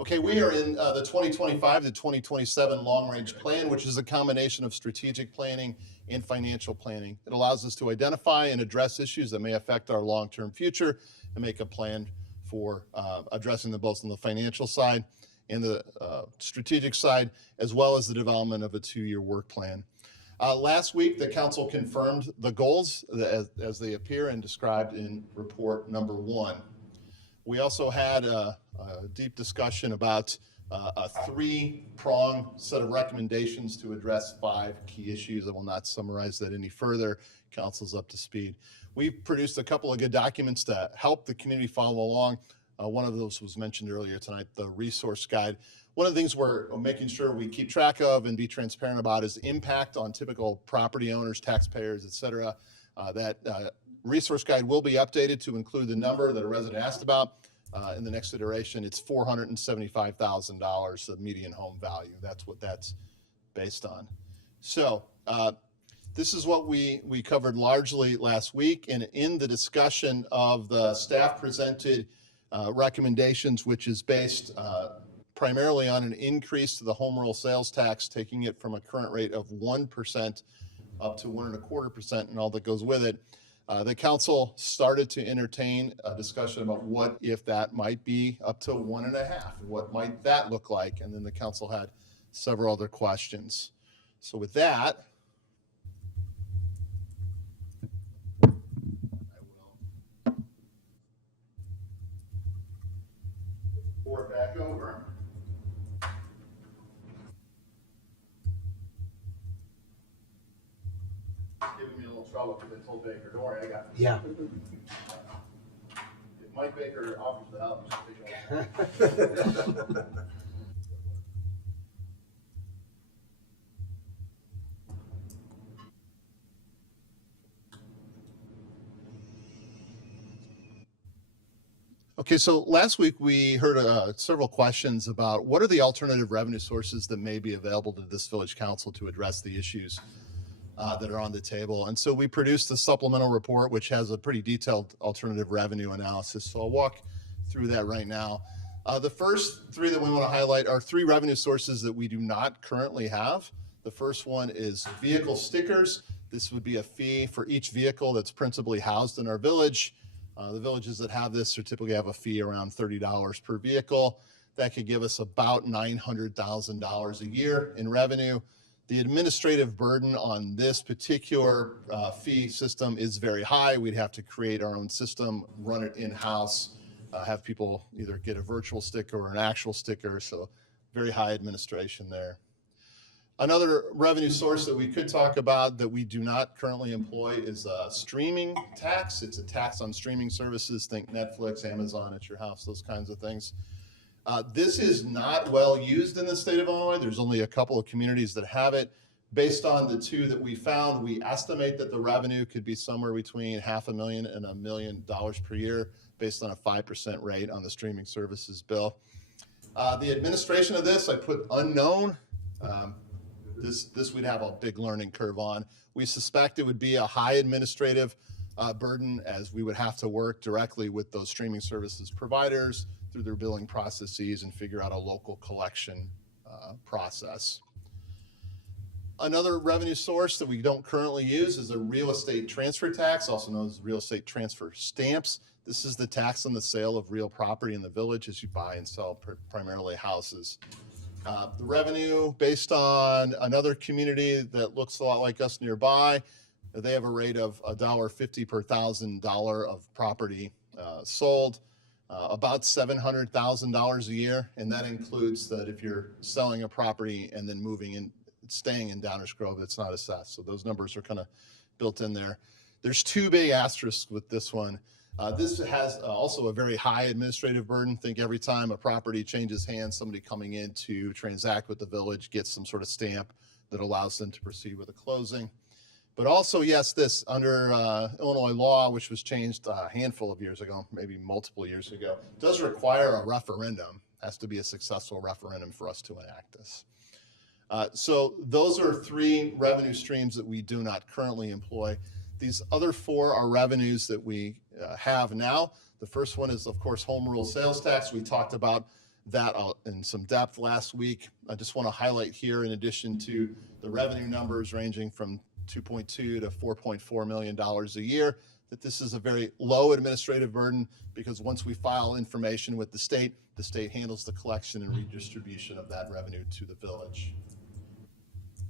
Okay, we are in the 2025 to 2027 long-range plan, which is a combination of strategic planning and financial planning. It allows us to identify and address issues that may affect our long-term future and make a plan for addressing them both on the financial side and the strategic side, as well as the development of a two-year work plan. Last week, the council confirmed the goals as they appear and described in report number 1. We also had a deep discussion about a 3-prong set of recommendations to address 5 key issues. I will not summarize that any further. Council's up to speed. We've produced a couple of good documents to help the community follow along. One of those was mentioned earlier tonight, the resource guide. One of the things we're making sure we keep track of and be transparent about is impact on typical property owners, taxpayers, et cetera. That resource guide will be updated to include the number that a resident asked about. In the next iteration, it's $475,000 of median home value. That's what that's based on. So this is what we covered largely last week. And in the discussion of the staff presented recommendations, which is based primarily on an increase to the home rule sales tax, taking it from a current rate of 1% up to 1.25% and all that goes with it. The council started to entertain a discussion about what if that might be up to 1.5%, and what might that look like? And then the council had several other questions. So with that, I will forward back over. Giving me a little trouble because I told Baker, don't worry, I got this. Yeah. If Mike Baker offers the help, just take it. Okay, so last week we heard several questions about what are the alternative revenue sources that may be available to this village council to address the issues that are on the table. And so we produced a supplemental report, which has a pretty detailed alternative revenue analysis. So I'll walk through that right now. The first 3 that we want to highlight are 3 revenue sources that we do not currently have. The first one is vehicle stickers. This would be a fee for each vehicle that's principally housed in our village. The villages that have this typically have a fee around $30 per vehicle. That could give us about $900,000 a year in revenue. The administrative burden on this particular fee system is very high. We'd have to create our own system, run it in-house, have people either get a virtual sticker or an actual sticker, so very high administration there. Another revenue source that we could talk about that we do not currently employ is a streaming tax. It's a tax on streaming services. Think Netflix, Amazon at your house, those kinds of things. This is not well used in the state of Illinois. There's only a couple of communities that have it. Based on the 2 that we found, we estimate that the revenue could be somewhere between $500,000 and $1 million per year based on a 5% rate on the streaming services bill. The administration of this, I put unknown. This we'd have a big learning curve on. We suspect it would be a high administrative burden, as we would have to work directly with those streaming services providers through their billing processes and figure out a local collection process. Another revenue source that we don't currently use is a real estate transfer tax, also known as real estate transfer stamps. This is the tax on the sale of real property in the village as you buy and sell primarily houses. The revenue based on another community that looks a lot like us nearby, they have a rate of $1.50 per $1,000 of property sold, about $700,000 a year. And that includes that if you're selling a property and then moving in, staying in Downers Grove, it's not assessed. So those numbers are kind of built in there. There's 2 big asterisks with this one. This has also a very high administrative burden. Think every time a property changes hands, somebody coming in to transact with the village gets some sort of stamp that allows them to proceed with a closing. But also, yes, this under Illinois law, which was changed a handful of years ago, maybe multiple years ago, does require a referendum. Has to be a successful referendum for us to enact this. So those are 3 revenue streams that we do not currently employ. These other 4 are revenues that we have now. The first one is, of course, home rule sales tax. We talked about that in some depth last week. I just want to highlight here, in addition to the revenue numbers ranging from $2.2 to $4.4 million a year, that this is a very low administrative burden, because once we file information with the state handles the collection and redistribution of that revenue to the village.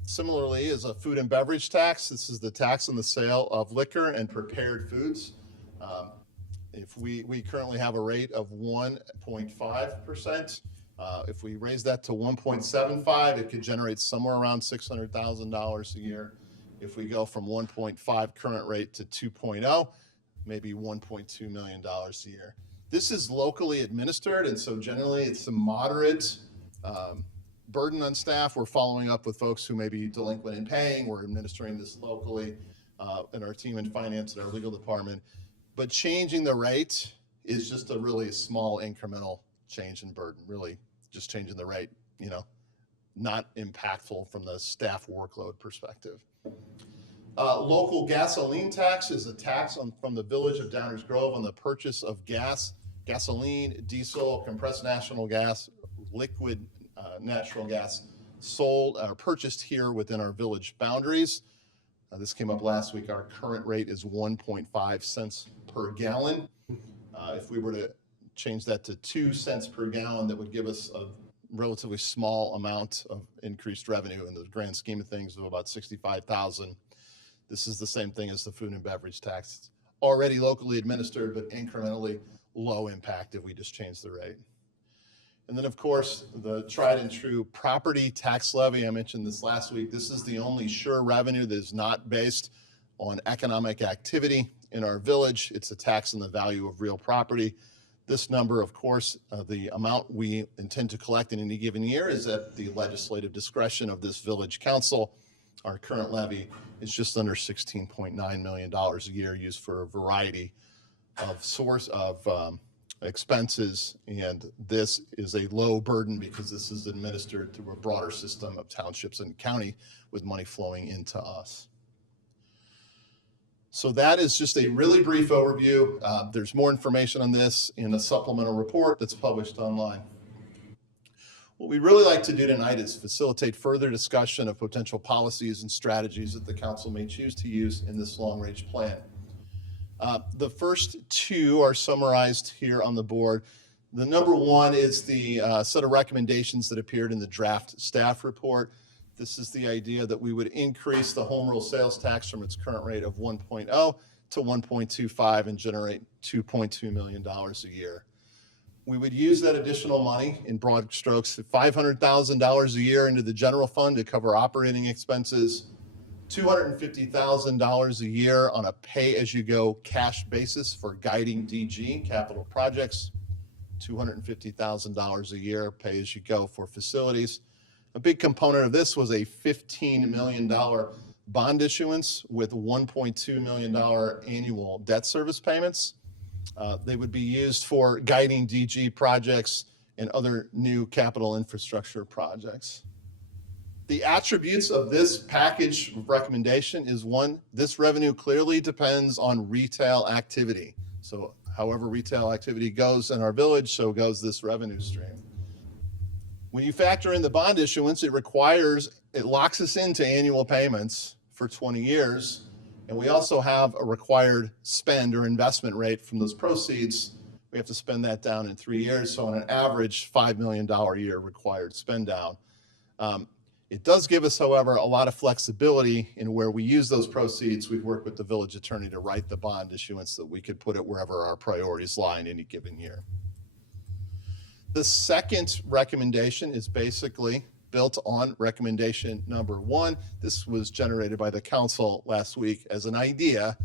Similarly, is a food and beverage tax. This is the tax on the sale of liquor and prepared foods. If we currently have a rate of 1.5%. If we raise that to 1.75, it could generate somewhere around $600,000 a year. If we go from 1.5 current rate to 2.0, maybe $1.2 million a year. This is locally administered, and so generally it's a moderate burden on staff. We're following up with folks who may be delinquent in paying. We're administering this locally in our team in finance and our legal department. But changing the rate is just a really small incremental change in burden, really just changing the rate, not impactful from the staff workload perspective. Local gasoline tax is a tax from the village of Downers Grove on the purchase of gasoline, diesel, compressed natural gas, liquid natural gas sold or purchased here within our village boundaries. This came up last week. Our current rate is 1.5 cents per gallon. If we were to change that to 2 cents per gallon, that would give us a relatively small amount of increased revenue in the grand scheme of things of about $65,000. This is the same thing as the food and beverage tax. It's already locally administered, but incrementally low impact if we just change the rate. And then, of course, the tried and true property tax levy. I mentioned this last week. This is the only sure revenue that is not based on economic activity in our village. It's a tax on the value of real property. This number, of course, the amount we intend to collect in any given year is at the legislative discretion of this village council. Our current levy is just under $16.9 million a year, used for a variety of expenses, and this is a low burden because this is administered through a broader system of townships and county with money flowing into us. So that is just a really brief overview. There's more information on this in a supplemental report that's published online. What we'd really like to do tonight is facilitate further discussion of potential policies and strategies that the council may choose to use in this long-range plan. The first two are summarized here on the board. The number one is the set of recommendations that appeared in the draft staff report. This is the idea that we would increase the home rule sales tax from its current rate of 1.0 to 1.25 and generate $2.2 million a year. We would use that additional money, in broad strokes, $500,000 a year into the general fund to cover operating expenses, $250,000 a year on a pay-as-you-go cash basis for guiding DG capital projects, $250,000 a year pay-as-you-go for facilities. A big component of this was a $15 million bond issuance with $1.2 million annual debt service payments. They would be used for guiding DG projects and other new capital infrastructure projects. The attributes of this package recommendation is, one, this revenue clearly depends on retail activity. So however retail activity goes in our village, so goes this revenue stream. When you factor in the bond issuance, it locks us into annual payments for 20 years. And we also have a required spend or investment rate from those proceeds. We have to spend that down in 3 years. So on an average, $5 million a year required spend down. It does give us, however, a lot of flexibility in where we use those proceeds. We've worked with the village attorney to write the bond issuance that we could put it wherever our priorities lie in any given year. The second recommendation is basically built on recommendation number one. This was generated by the council last week as an idea.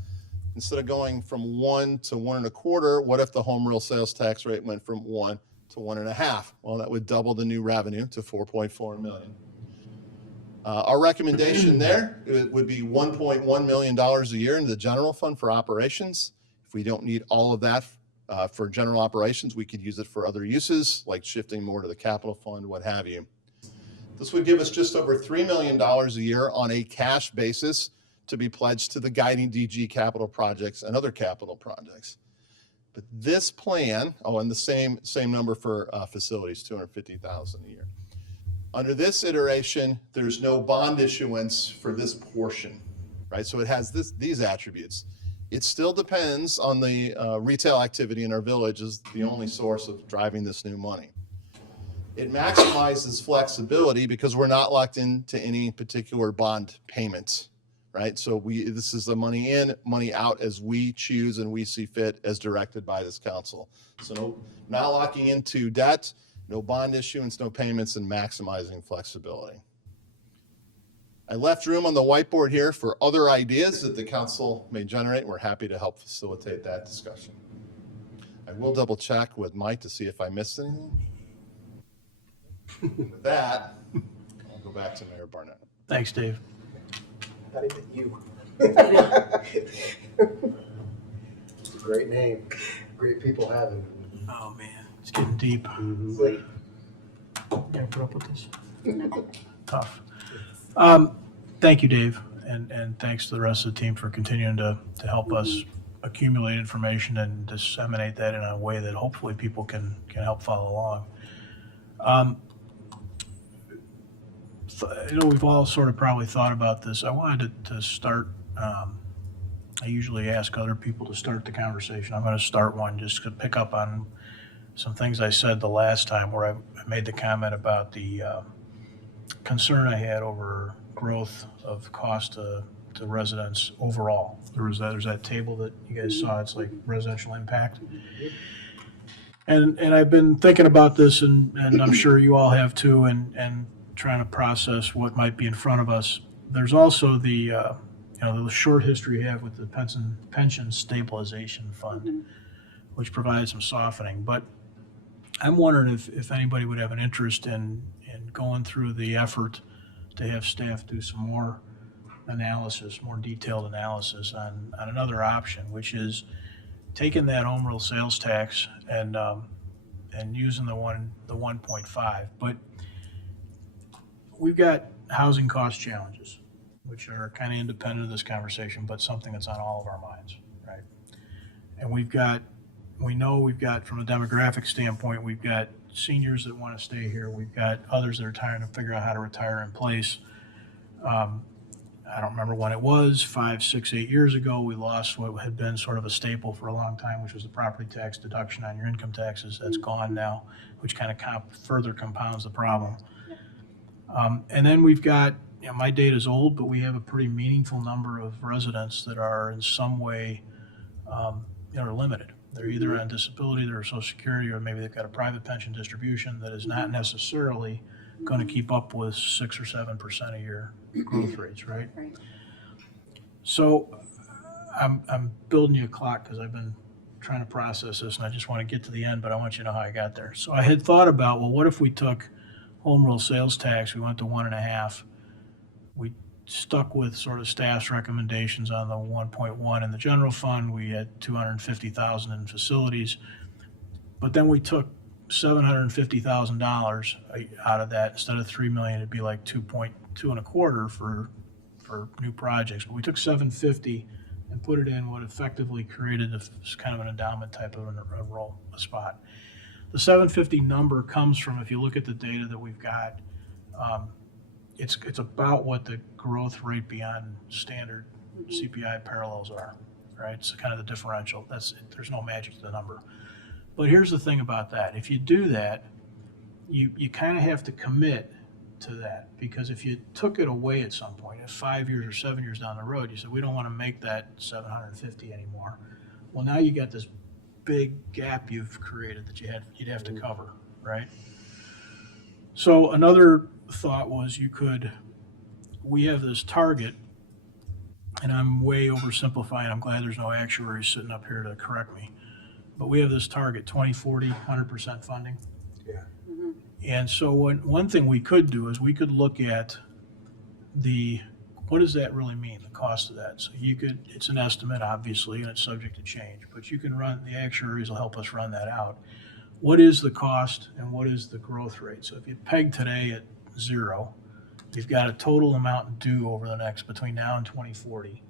Instead of going from 1 to 1.25, what if the home rule sales tax rate went from 1 to 1.5? Well, that would double the new revenue to $4.4 million. Our recommendation there would be $1.1 million a year into the general fund for operations. If we don't need all of that for general operations, we could use it for other uses, like shifting more to the capital fund, what have you. This would give us just over $3 million a year on a cash basis to be pledged to the guiding DG capital projects and other capital projects. But this plan, and the same number for facilities, 250,000 a year. Under this iteration, there's no bond issuance for this portion, right? So it has these attributes. It still depends on the retail activity in our village as the only source of driving this new money. It maximizes flexibility because we're not locked into any particular bond payments, right? So this is the money in, money out as we choose and we see fit as directed by this council. So not locking into debt, no bond issuance, no payments, and maximizing flexibility. I left room on the whiteboard here for other ideas that the council may generate, and we're happy to help facilitate that discussion. I will double check with Mike to see if I missed anything. With that, I'll go back to Mayor Barnett. Thanks, Dave. Not even you. It's a great name. Great people have it. Oh, man, it's getting deep. Mm-hmm. Can't put up with this. Tough. Thank you, Dave, and thanks to the rest of the team for continuing to help us accumulate information and disseminate that in a way that hopefully people can help follow along. We've all sort of probably thought about this. I wanted to start, I usually ask other people to start the conversation. I'm going to start one just to pick up on some things I said the last time where I made the comment about the concern I had over growth of cost to residents overall. There's that table that you guys saw. It's like residential impact. And I've been thinking about this, and I'm sure you all have too, and trying to process what might be in front of us. There's also the short history you have with the pension stabilization fund, which provides some softening. But I'm wondering if anybody would have an interest in going through the effort to have staff do some more analysis, more detailed analysis on another option, which is taking that home rule sales tax and using the 1.5. But we've got housing cost challenges, which are kind of independent of this conversation, but something that's on all of our minds, right? And we know we've got, from a demographic standpoint, we've got seniors that want to stay here. We've got others that are trying to figure out how to retire in place. I don't remember when it was, 5, 6, 8 years ago, we lost what had been sort of a staple for a long time, which was the property tax deduction on your income taxes. That's gone now, which kind of further compounds the problem. And then we've got, my data is old, but we have a pretty meaningful number of residents that are in some way are limited. They're either on disability, they're Social Security, or maybe they've got a private pension distribution that is not necessarily going to keep up with 6 or 7% a year growth rates, right? Right. So I'm building you a clock because I've been trying to process this, and I just want to get to the end, but I want you to know how I got there. So I had thought about, well, what if we took home rule sales tax, we went to 1.5, we stuck with sort of staff's recommendations on the 1.1 in the general fund, we had 250,000 in facilities, but then we took $750,000 out of that. Instead of $3 million, it'd be like 2.25 for new projects, but we took 750 and put it in what effectively created kind of an endowment type of a spot. The 750 number comes from, if you look at the data that we've got, it's about what the growth rate beyond standard CPI parallels are, right? It's kind of the differential. There's no magic to the number. But here's the thing about that. If you do that, you kind of have to commit to that, because if you took it away at some point, if 5 years or 7 years down the road, you said, we don't want to make that 750 anymore. Well, now you got this big gap you've created that you'd have to cover, right? So another thought was we have this target, and I'm way oversimplifying. I'm glad there's no actuary sitting up here to correct me. But we have this target, 2040, 100% funding. Yeah. Mm-hmm. And so one thing we could do is we could look at what does that really mean, the cost of that? So it's an estimate, obviously, and it's subject to change, but the actuaries will help us run that out. What is the cost and what is the growth rate? So if you peg today at 0, you've got a total amount due over the next, between now and 2040.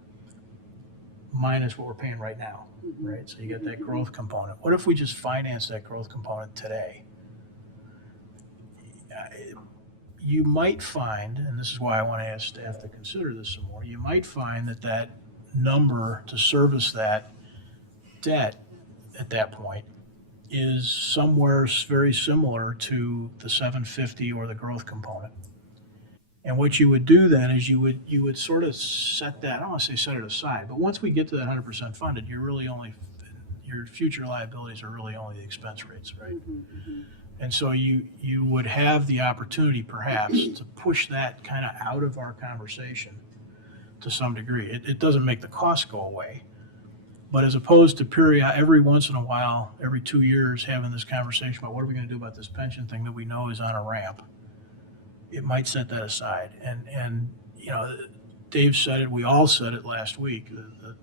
minus what we're paying right now, right? So you get that growth component. What if we just finance that growth component today? You might find, and this is why I want to ask staff to consider this some more, you might find that that number to service that debt at that point is somewhere very similar to the 750 or the growth component. And what you would do then is you would sort of set that, I don't want to say set it aside, but once we get to that 100% funded, you're really only, your future liabilities are really only the expense rates, right? And so you would have the opportunity perhaps to push that kind of out of our conversation to some degree. It doesn't make the cost go away, but as opposed to every once in a while, every 2 years, having this conversation about what are we going to do about this pension thing that we know is on a ramp, it might set that aside. And you know, Dave said it, we all said it last week, the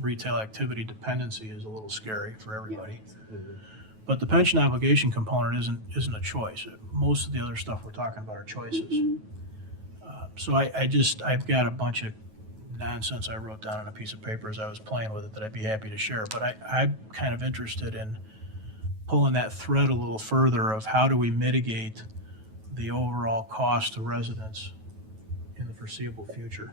retail activity dependency is a little scary for everybody. But the pension obligation component isn't a choice. Most of the other stuff we're talking about are choices. So I've got a bunch of nonsense I wrote down on a piece of paper as I was playing with it that I'd be happy to share. But I'm kind of interested in pulling that thread a little further of how do we mitigate the overall cost to residents in the foreseeable future.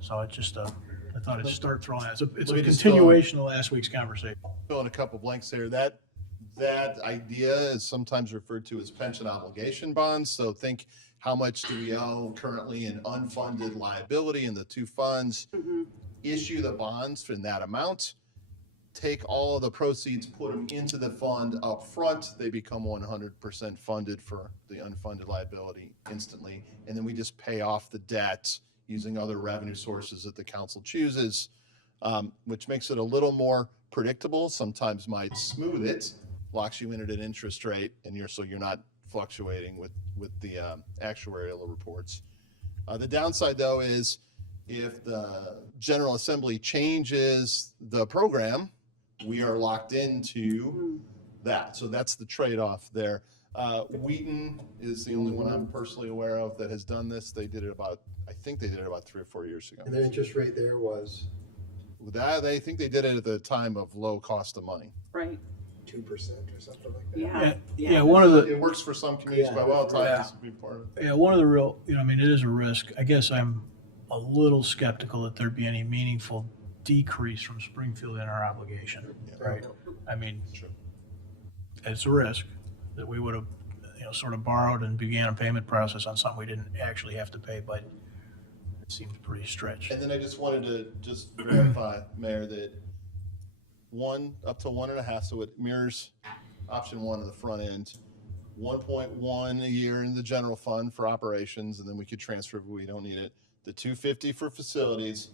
So I thought I'd start throwing that. It's a continuation of last week's conversation. Fill in a couple blanks there. That idea is sometimes referred to as pension obligation bonds. So think, how much do we owe currently in unfunded liability in the two funds? Issue the bonds in that amount, take all of the proceeds, put them into the fund up front. They become 100% funded for the unfunded liability instantly. And then we just pay off the debt using other revenue sources that the council chooses, which makes it a little more predictable, sometimes might smooth it, locks you in at an interest rate, and you're not fluctuating with the actuarial reports. The downside, though, is if the General Assembly changes the program, we are locked into that. So that's the trade-off there. Wheaton is the only one I'm personally aware of that has done this. I think they did it about 3 or 4 years ago. And the interest rate there was They think they did it at the time of low cost of money. Right. 2% or something like that. Yeah, one of the, It works for some communities quite well. It's Yeah. just to be part of it. yeah, one of the real, I mean, it is a risk. I guess I'm a little skeptical that there'd be any meaningful decrease from Springfield in our obligation, right? I mean, Sure. it's a risk that we would have, sort of borrowed and began a payment process on something we didn't actually have to pay, but it seems pretty stretched. And then I just wanted to verify, Mayor, that up to 1.5, so it mirrors option 1 on the front end, 1.1 a year in the general fund for operations, and then we could transfer if we don't need it, the 250 for facilities,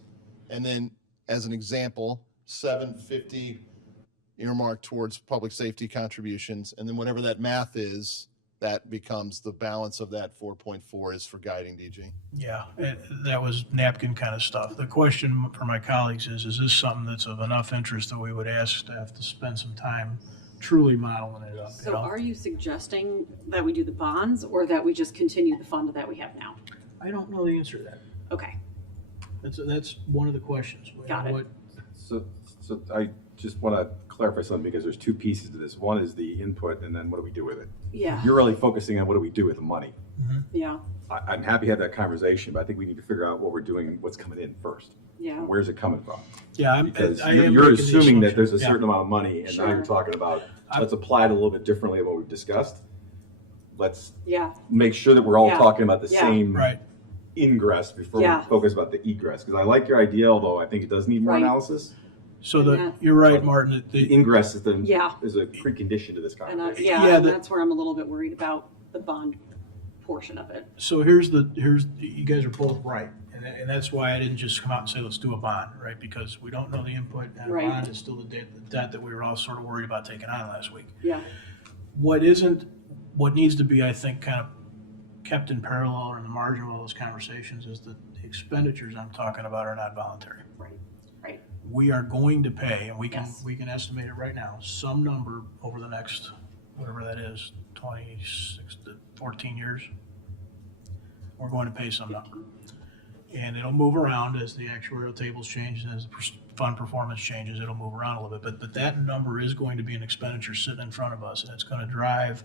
and then as an example, 750 earmarked towards public safety contributions, and then whatever that math is, that becomes the balance of that 4.4 is for guiding DG. Yeah, that was napkin kind of stuff. The question for my colleagues is this something that's of enough interest that we would ask staff to spend some time truly modeling it up? So are you suggesting that we do the bonds or that we just continue the fund that we have now? I don't know the answer to that. Okay, That's one of the questions. Got it. So I just want to clarify something because there's 2 pieces to this. One is the input, and then what do we do with it? yeah, You're really focusing on what do we do with the money. yeah, I'm happy to have that conversation, but I think we need to figure out what we're doing and what's coming in first. yeah, Where's it coming from? Yeah, Because I am you're making the assuming that there's a assumption. certain amount of money, and now you're Sure. talking about, let's apply it a little bit differently than what we've discussed. Let's yeah, make sure that we're all Yeah. talking about the Yeah. same Right. ingress before Yeah. we focus about the egress. Because I like your idea, although I think it does need more Right. analysis. So Yeah. you're right, Martin. The ingress is Yeah. is a precondition to this and conversation. Yeah, and the- that's where I'm a little bit worried about the bond portion of it. So you guys are both right. And that's why I didn't just come out and say, let's do a bond, right? Because we don't know the input, and a Right. bond is still the debt that we were all sort of worried about taking on last week. Yeah, What needs to be, I think, kind of kept in parallel or in the margin of all those conversations is that the expenditures I'm talking about are not voluntary. right, right, We are going to pay, and Yes. we can estimate it right now, some number over the next, whatever that is, 26 to 14 years. We're going to pay some number. And it'll move around as the actuarial tables change and as the fund performance changes, it'll move around a little bit, but that number is going to be an expenditure sitting in front of us, and it's gonna drive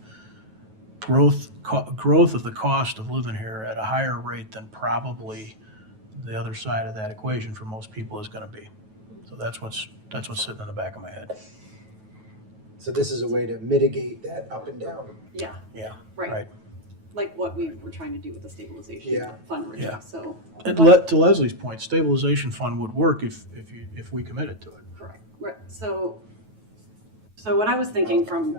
growth of the cost of living here at a higher rate than probably the other side of that equation for most people is gonna be. So that's what's sitting in the back of my head. So this is a way to mitigate that up and down. Yeah, Yeah, right. right. Like what we were trying to do with the stabilization Yeah. fund, Richard, Yeah. so. And to Leslie's point, stabilization fund would work if we committed to it. Correct. Right, so what I was thinking from,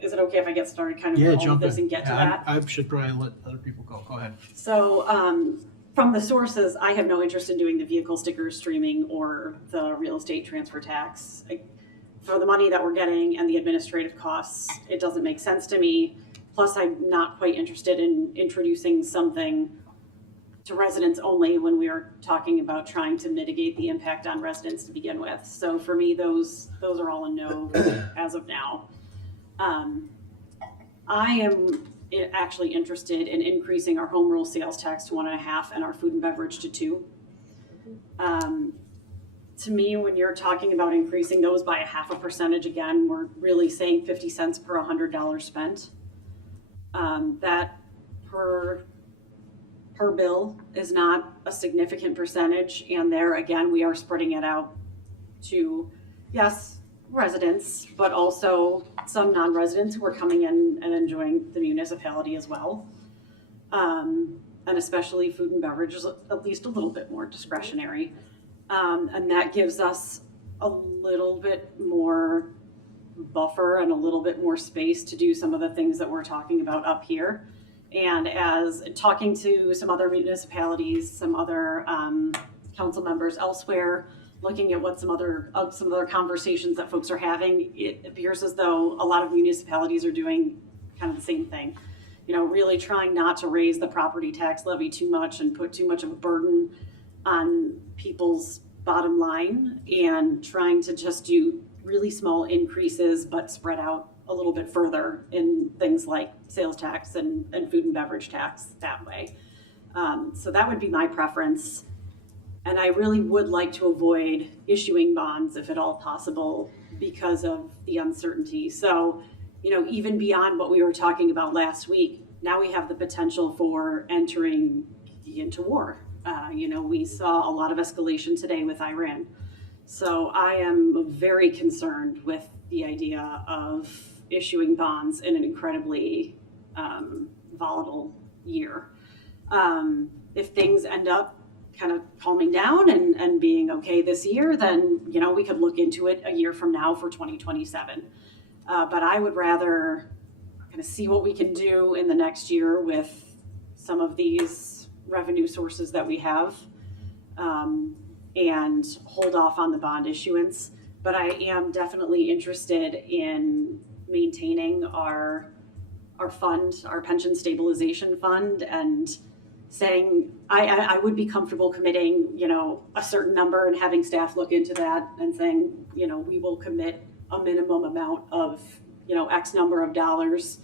is it okay if I get started kind of Yeah, with all of jump this in. and get to Yeah, that? I should probably let other people go. Go ahead. So, from the sources, I have no interest in doing the vehicle sticker streaming or the real estate transfer tax. For the money that we're getting and the administrative costs, it doesn't make sense to me. Plus, I'm not quite interested in introducing something to residents only when we are talking about trying to mitigate the impact on residents to begin with. So for me, those are all a no as of now. I am actually interested in increasing our home rule sales tax to 1.5 and our food and beverage to 2. To me, when you're talking about increasing those by 0.5%, again, we're really saying 50 cents per $100 spent. That per bill is not a significant percentage, and there again, we are spreading it out to, yes, residents, but also some non-residents who are coming in and enjoying the municipality as well. And especially food and beverage is at least a little bit more discretionary. And that gives us a little bit more buffer and a little bit more space to do some of the things that we're talking about up here. And as talking to some other municipalities, some other council members elsewhere, looking at what some other conversations that folks are having, it appears as though a lot of municipalities are doing kind of the same thing. You know, really trying not to raise the property tax levy too much and put too much of a burden on people's bottom line, and trying to just do really small increases but spread out a little bit further in things like sales tax and food and beverage tax that way. So that would be my preference. And I really would like to avoid issuing bonds if at all possible because of the uncertainty. So, you know, even beyond what we were talking about last week, now we have the potential for entering into war. You know, we saw a lot of escalation today with Iran. So I am very concerned with the idea of issuing bonds in an incredibly volatile year. If things end up kind of calming down and being okay this year, then, you know, we could look into it a year from now for 2027. But I would rather kind of see what we can do in the next year with some of these revenue sources that we have, and hold off on the bond issuance. But I am definitely interested in maintaining our fund, our pension stabilization fund, and saying I would be comfortable committing, you know, a certain number and having staff look into that and saying, you know, we will commit a minimum amount of, you know, X number of dollars,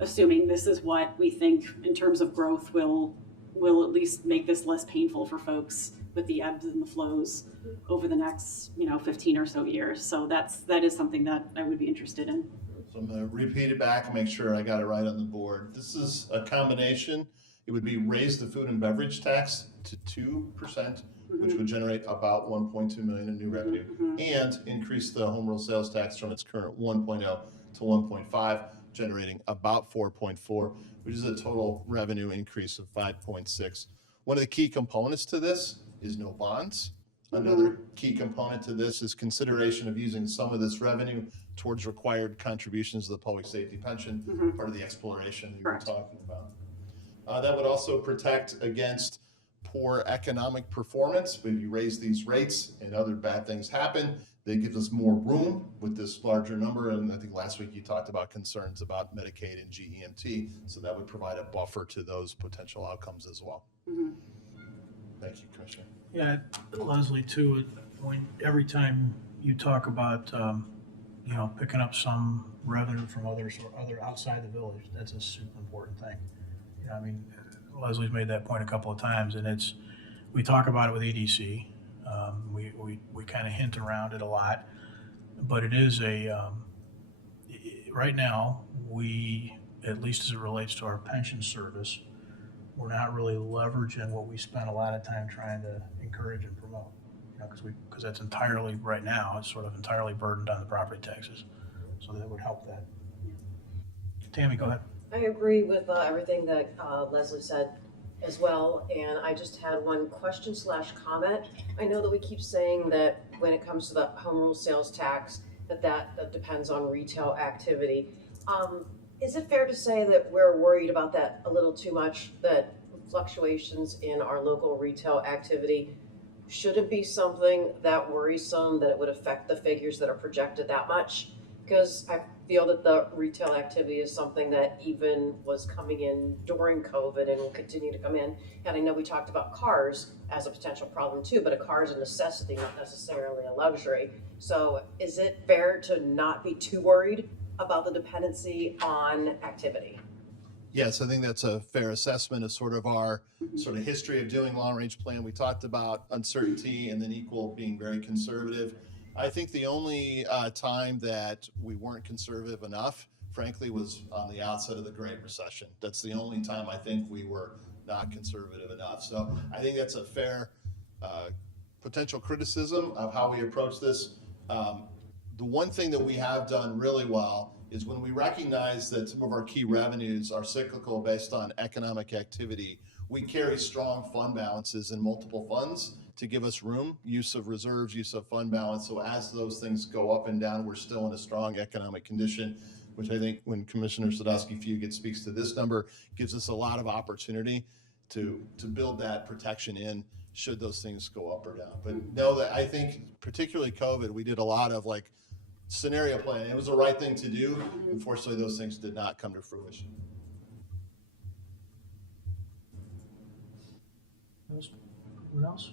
assuming this is what we think in terms of growth will at least make this less painful for folks with the ebbs and the flows over the next, you know, 15 or so years. So that is something that I would be interested in. So I'm going to repeat it back and make sure I got it right on the board. This is a combination. It would be raise the food and beverage tax to 2%, which would generate about 1.2 million in new revenue, and increase the home rule sales tax from its current 1.0 to 1.5, generating about 4.4, which is a total revenue increase of 5.6. One of the key components to this is no bonds. Another key component to this is consideration of using some of this revenue towards required contributions to the public safety pension, part of the exploration that you were talking about. That would also protect against poor economic performance. When you raise these rates and other bad things happen, that gives us more room with this larger number. And I think last week you talked about concerns about Medicaid and GEMT, so that would provide a buffer to those potential outcomes as well. Thank you, Commissioner. Yeah, Leslie, too, every time you talk about, you know, picking up some revenue from others or other outside the village, that's a super important thing. You know, I mean, Leslie's made that point a couple of times, and we talk about it with EDC. We kind of hint around it a lot, but it is right now, at least as it relates to our pension service, we're not really leveraging what we spend a lot of time trying to encourage and promote. Because that's entirely, right now, it's sort of entirely burdened on the property taxes. So that would help that. Tammy, go ahead. I agree with everything that Leslie said as well, and I just had one question / comment. I know that we keep saying that when it comes to the home rule sales tax, that depends on retail activity. Is it fair to say that we're worried about that a little too much, that fluctuations in our local retail activity shouldn't be something that worrisome, that it would affect the figures that are projected that much? Because I feel that the retail activity is something that even was coming in during COVID and will continue to come in. And I know we talked about cars as a potential problem too, but a car is a necessity, not necessarily a luxury. So is it fair to not be too worried about the dependency on activity? Yes, I think that's a fair assessment of sort of our sort of history of doing long-range plan. We talked about uncertainty and then equal being very conservative. I think the only time that we weren't conservative enough, frankly, was on the outset of the Great Recession. That's the only time I think we were not conservative enough. So I think that's a fair potential criticism of how we approach this. The one thing that we have done really well is when we recognize that some of our key revenues are cyclical based on economic activity, we carry strong fund balances in multiple funds to give us room, use of reserves, use of fund balance. So as those things go up and down, we're still in a strong economic condition, which I think when Commissioner Sadowski-Fugit speaks to this number, gives us a lot of opportunity to build that protection in should those things go up or down. But know that I think particularly COVID, we did a lot of like scenario planning. It was the right thing to do. Unfortunately, those things did not come to fruition. What else?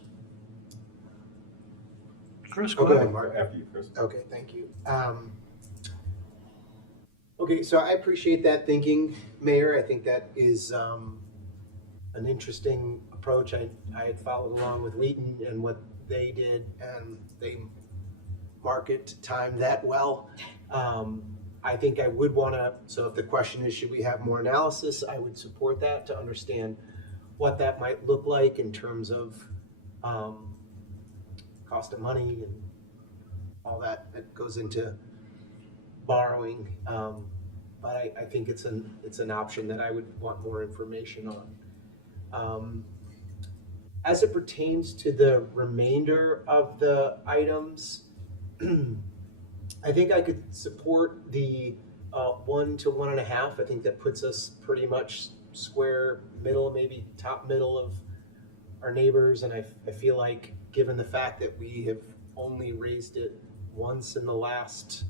Chris, go Okay. ahead. Mark, after you, Chris. Okay, thank you. Okay, so I appreciate that thinking, Mayor. I think that is an interesting approach. I had followed along with Wheaton and what they did, and they market time that well. I think I would want to, so if the question is, should we have more analysis, I would support that to understand what that might look like in terms of cost of money and all that goes into borrowing. But I think it's an option that I would want more information on. As it pertains to the remainder of the items, I think I could support the 1 to 1.5. I think that puts us pretty much square middle, maybe top middle of our neighbors. And I feel like given the fact that we have only raised it once in the last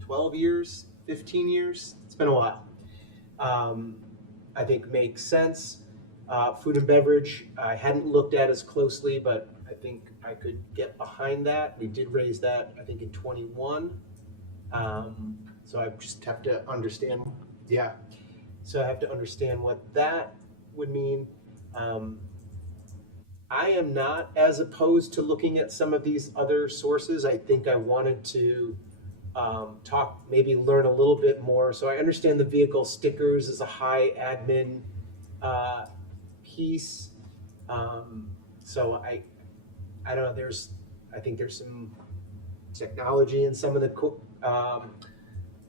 12 years, 15 years, it's been a while. I think makes sense. Food and beverage, I hadn't looked at as closely, but I think I could get behind that. We did raise that, I think, in 21. So I just have to understand, So I have to understand what that would mean. I am not as opposed to looking at some of these other sources. I think I wanted to maybe learn a little bit more. So I understand the vehicle stickers is a high admin piece. So I don't know, I think there's some technology in some of the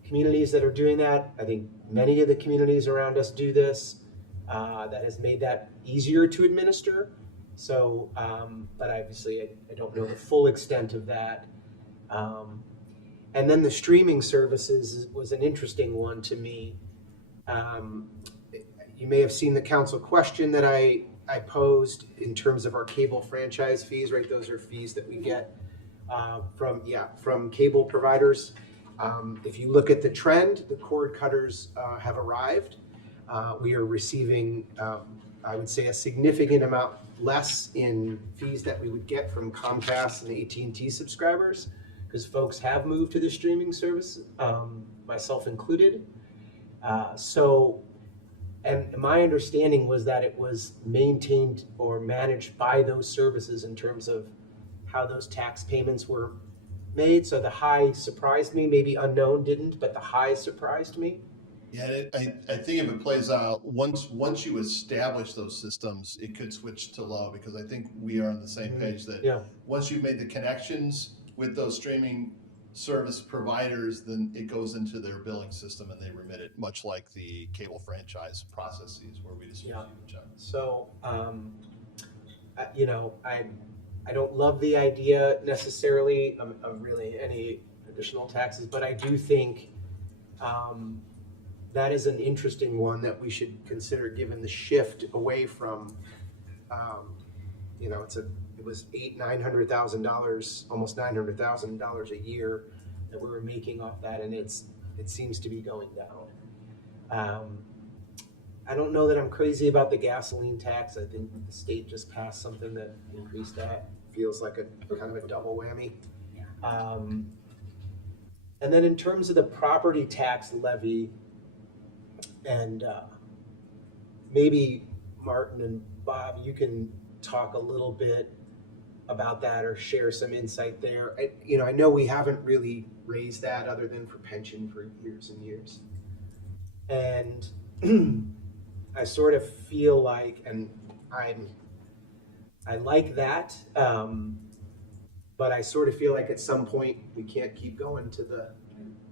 communities that are doing that. I think many of the communities around us do this. That has made that easier to administer. So, but obviously I don't know the full extent of that. And then the streaming services was an interesting one to me. You may have seen the council question that I posed in terms of our cable franchise fees, right? Those are fees that we get from cable providers. If you look at the trend, the cord cutters have arrived. We are receiving, I would say, a significant amount less in fees that we would get from Comcast and AT&T subscribers, because folks have moved to the streaming service, myself included. So And my understanding was that it was maintained or managed by those services in terms of how those tax payments were made. So the high surprised me, maybe unknown didn't, but the high surprised me. Yeah, I think if it plays out, once you establish those systems, it could switch to low, because I think we are on the same page that Yeah. once you've made the connections with those streaming service providers, then it goes into their billing system and they remit it, much like the cable franchise processes where we just Yeah. check. So, you know, I don't love the idea necessarily of really any additional taxes, but I do think that is an interesting one that we should consider, given the shift away from, you know, it was $900,000, almost $900,000 a year that we were making off that, and it seems to be going down. I don't know that I'm crazy about the gasoline tax. I think the state just passed something that increased that. Feels like a kind of a double whammy. And then in terms of the property tax levy, and maybe Martin and Bob, you can talk a little bit about that or share some insight there. I know we haven't really raised that other than for pension for years and years. And I sort of feel like, and I like that, but I sort of feel like at some point we can't keep going to the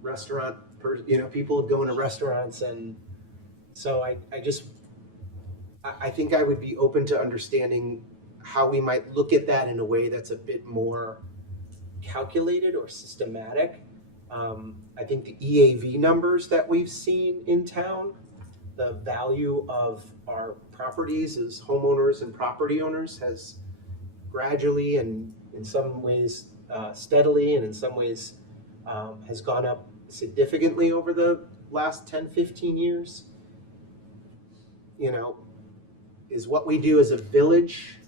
restaurant, people going to restaurants, and so I think I would be open to understanding how we might look at that in a way that's a bit more calculated or systematic. I think the EAV numbers that we've seen in town, the value of our properties as homeowners and property owners has gradually and in some ways steadily and in some ways has gone up significantly over the last 10, 15 years. Is what we do as a village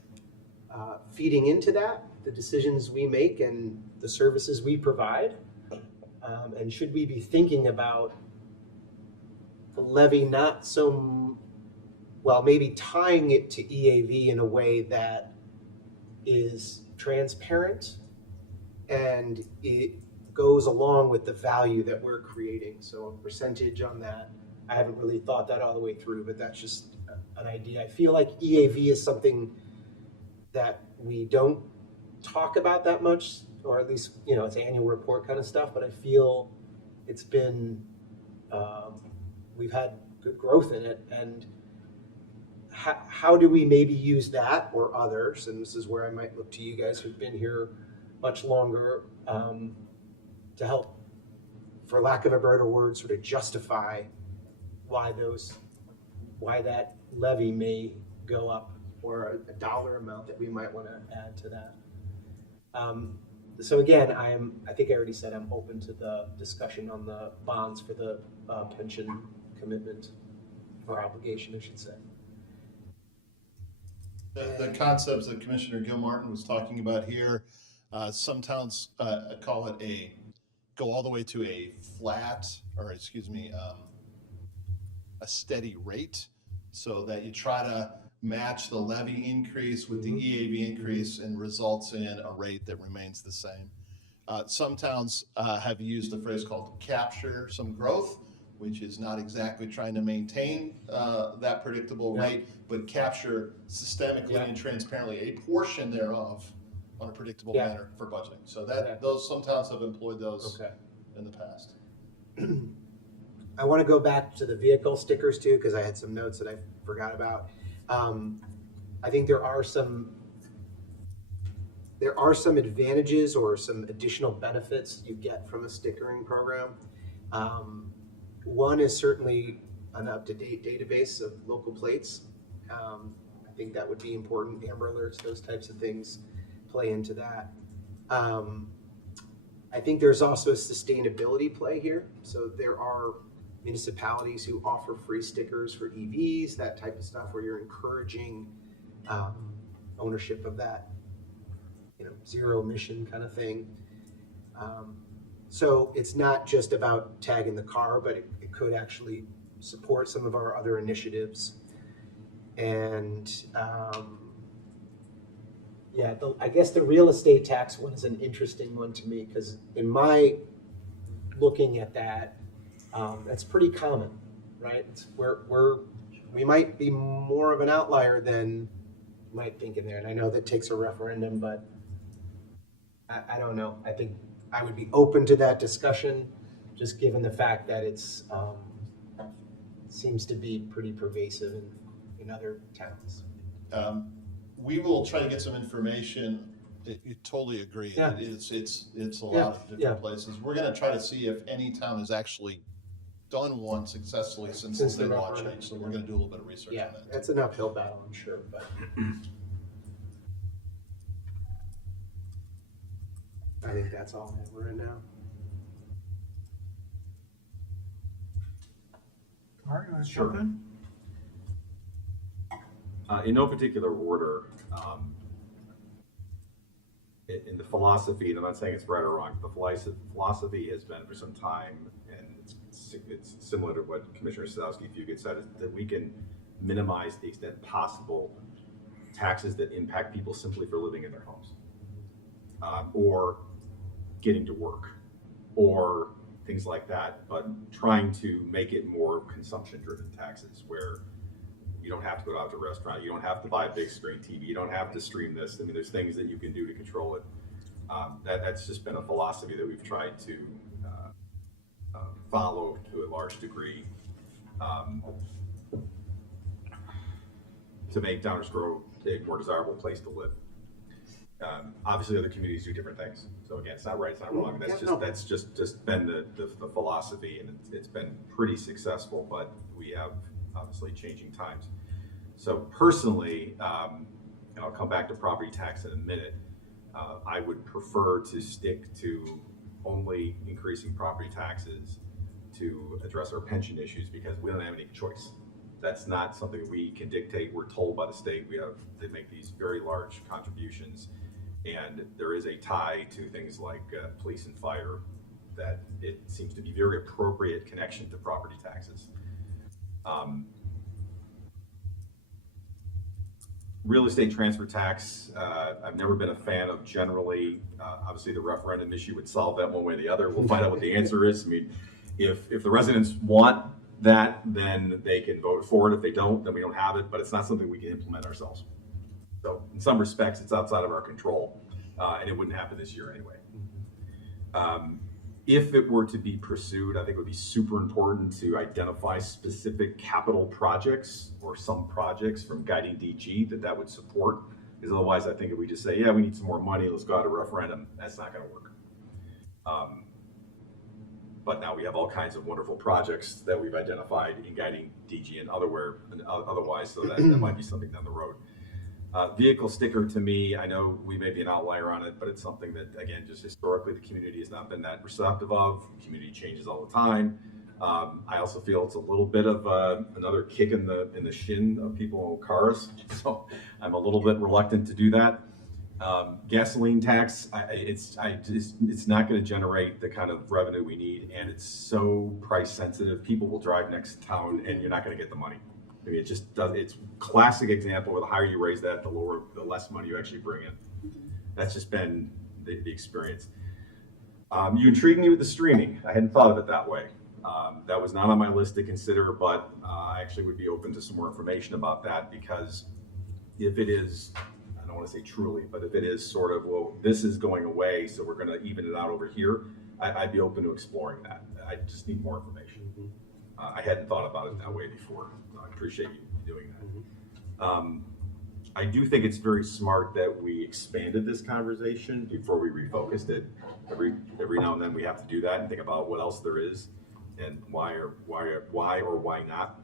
feeding into that, the decisions we make and the services we provide? And should we be thinking about the levy not so, well, maybe tying it to EAV in a way that is transparent and it goes along with the value that we're creating? So a percentage on that. I haven't really thought that all the way through, but that's just an idea. I feel like EAV is something that we don't talk about that much, or at least, it's annual report kind of stuff, but I feel it's been, we've had good growth in it. And how do we maybe use that or others, and this is where I might look to you guys who've been here much longer, to help, for lack of a better word, sort of justify why that levy may go up, or a dollar amount that we might want to add to that. So again, I think I already said I'm open to the discussion on the bonds for the pension commitment or obligation, I should say. The concepts that Commissioner Gilmartin was talking about here, some towns call it go all the way to a flat, or a steady rate, so that you try to match the levy increase with the EAV increase and results in a rate that remains the same. Some towns have used a phrase called capture some growth, which is not exactly trying to maintain that predictable rate, but capture systemically and transparently a portion thereof on a predictable manner for budgeting. So some towns have employed those in the past. I want to go back to the vehicle stickers too, because I had some notes that I forgot about. I think there are some advantages or some additional benefits you get from a stickering program. One is certainly an up-to-date database of local plates. I think that would be important. Amber alerts, those types of things play into that. I think there's also a sustainability play here. So there are municipalities who offer free stickers for EVs, that type of stuff, where you're encouraging ownership of that, zero emission kind of thing. So it's not just about tagging the car, but it could actually support some of our other initiatives. And, yeah, I guess the real estate tax one is an interesting one to me, because in my looking at that, that's pretty common, right? We might be more of an outlier than you might think in there. And I know that takes a referendum, but I don't know. I think I would be open to that discussion, just given the fact that it's, seems to be pretty pervasive in other towns. We will try to get some information. You totally agree. Yeah. It's a lot Yeah, of different yeah. places. We're gonna try to see if any town has actually done one successfully since Since they the launched referendum. it. So we're gonna do a little bit of research Yeah, on that. that's an uphill battle, I'm sure, but. I think that's all that we're in now. Mark, you want to Sure. jump in? In no particular order, in the philosophy, and I'm not saying it's right or wrong, the philosophy has been for some time, and it's similar to what Commissioner Sadowski, if you could said, is that we can minimize the extent possible taxes that impact people simply for living in their homes, or getting to work, or things like that, but trying to make it more consumption-driven taxes where you don't have to go out to a restaurant, you don't have to buy a big screen TV, you don't have to stream this. I mean, there's things that you can do to control it. That's just been a philosophy that we've tried to follow to a large degree, to make Downers Grove a more desirable place to live. Obviously, other communities do different things. So again, it's not right, it's not wrong. That's just been the philosophy, and it's been pretty successful. But we have obviously changing times. So personally, and I'll come back to property tax in a minute. I would prefer to stick to only increasing property taxes to address our pension issues, because we don't have any choice. That's not something we can dictate. We're told by the state they make these very large contributions, and there is a tie to things like police and fire that it seems to be very appropriate connection to property taxes. Real estate transfer tax, I've never been a fan of generally. Obviously, the referendum issue would solve that one way or the other. We'll find out what the answer is. I mean, if the residents want that, then they can vote for it. If they don't, then we don't have it, but it's not something we can implement ourselves. So in some respects, it's outside of our control, and it wouldn't happen this year anyway. If it were to be pursued, I think it would be super important to identify specific capital projects or some projects from guiding DG that would support, because otherwise I think if we just say, yeah, we need some more money, let's go out to referendum, that's not gonna work. But now we have all kinds of wonderful projects that we've identified in guiding DG and otherwise, so that might be something down the road. Vehicle sticker, to me, I know we may be an outlier on it, but it's something that, again, just historically, the community has not been that receptive of. Community changes all the time. I also feel it's a little bit of another kick in the shin of people in cars, so I'm a little bit reluctant to do that. Gasoline tax, it's not going to generate the kind of revenue we need, and it's so price sensitive. People will drive next to town, and you're not going to get the money. I mean, it just does. It's classic example where the higher you raise that, the less money you actually bring in. That's just been the experience. You intrigued me with the streaming. I hadn't thought of it that way. That was not on my list to consider, but I actually would be open to some more information about that, because if it is, I don't want to say truly, but if it is sort of, well, this is going away, so we're going to even it out over here, I'd be open to exploring that. I just need more information. I hadn't thought about it that way before. I appreciate you doing that. I do think it's very smart that we expanded this conversation before we refocused it. Every now and then we have to do that and think about what else there is and why or why not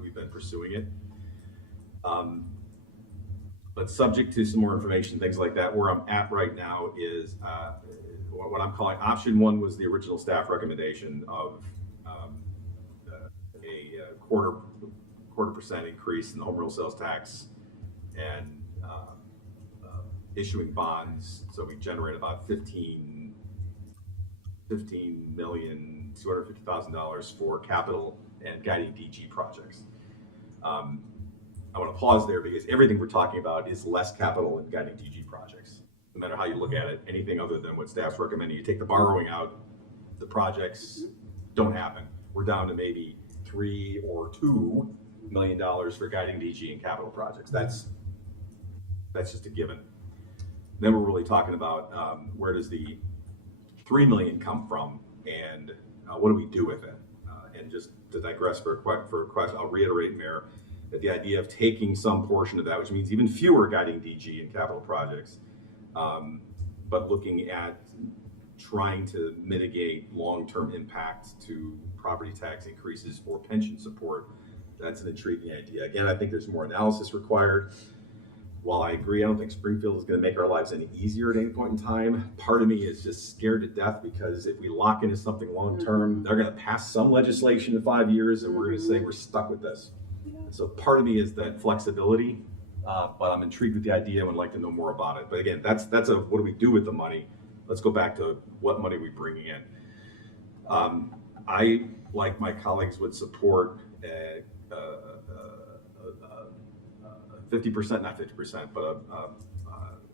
we've been pursuing it. But subject to some more information, things like that, where I'm at right now is what I'm calling option one was the original staff recommendation of a quarter percent increase in the home rule sales tax and issuing bonds. So we generate about $15,250,000 for capital and guiding DG projects. I want to pause there because everything we're talking about is less capital in guiding DG projects. No matter how you look at it, anything other than what staff's recommending, you take the borrowing out, the projects don't happen. We're down to maybe $3 or $2 million for guiding DG and capital projects. That's just a given. Then we're really talking about where does the $3 million come from, and what do we do with it? And just to digress for a question, I'll reiterate, Mayor, that the idea of taking some portion of that, which means even fewer guiding DG and capital projects, but looking at trying to mitigate long-term impact to property tax increases for pension support, that's an intriguing idea. Again, I think there's more analysis required. While I agree, I don't think Springfield is going to make our lives any easier at any point in time. Part of me is just scared to death because if we lock into something long-term, they're going to pass some legislation in 5 years and we're going to say we're stuck with this. So part of me is that flexibility, but I'm intrigued with the idea and would like to know more about it. But again, that's a what do we do with the money? Let's go back to what money we're bringing in. I, like my colleagues, would support 50%, not 50%, but a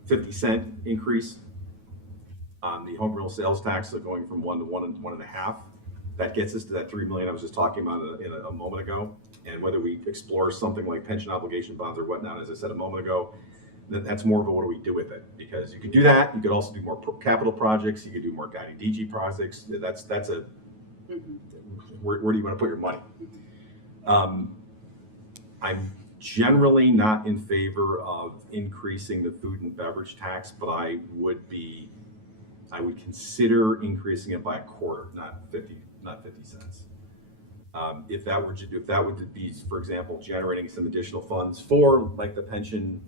50-cent increase on the home rule sales tax, so going from 1 to 1.5. That gets us to that $3 million I was just talking about a moment ago. And whether we explore something like pension obligation bonds or whatnot, as I said a moment ago, that's more of a what do we do with it? Because you could do that. You could also do more capital projects. You could do more guiding DG projects. That's a where do you want to put your money? I'm generally not in favor of increasing the food and beverage tax, but I would consider increasing it by a quarter, not 50 cents. If that would be, for example, generating some additional funds for like the pension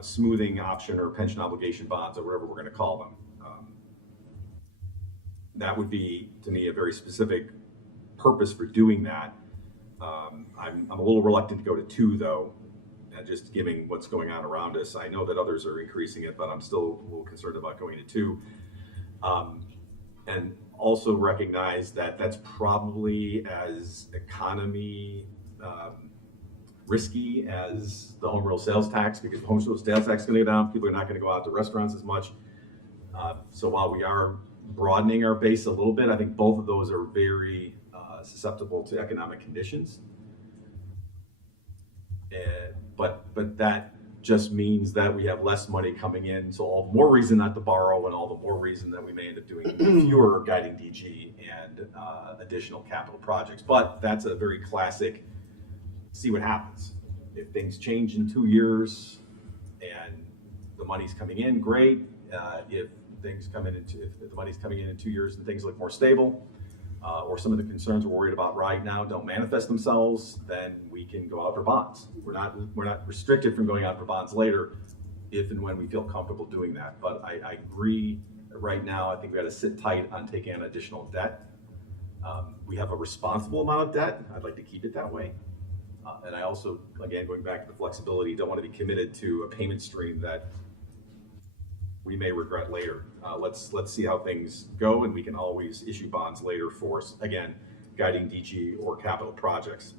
smoothing option or pension obligation bonds or whatever we're going to call them. That would be, to me, a very specific purpose for doing that. I'm a little reluctant to go to 2, though, just given what's going on around us. I know that others are increasing it, but I'm still a little concerned about going to 2. And also recognize that that's probably as economy risky as the home rule sales tax, because the home rule sales tax is going to go down. People are not going to go out to restaurants as much. So while we are broadening our base a little bit, I think both of those are very susceptible to economic conditions. But that just means that we have less money coming in, so all the more reason not to borrow, and all the more reason that we may end up doing fewer guiding DG and additional capital projects. But that's a very classic, see what happens. If things change in 2 years and the money's coming in, great. If the money's coming in 2 years and things look more stable, or some of the concerns we're worried about right now don't manifest themselves, then we can go out for bonds. We're not restricted from going out for bonds later if and when we feel comfortable doing that. But I agree that right now, I think we got to sit tight on taking on additional debt. We have a responsible amount of debt. I'd like to keep it that way. And I also, again, going back to the flexibility, don't want to be committed to a payment stream that we may regret later. Let's see how things go, and we can always issue bonds later for, again, guiding DG or capital projects.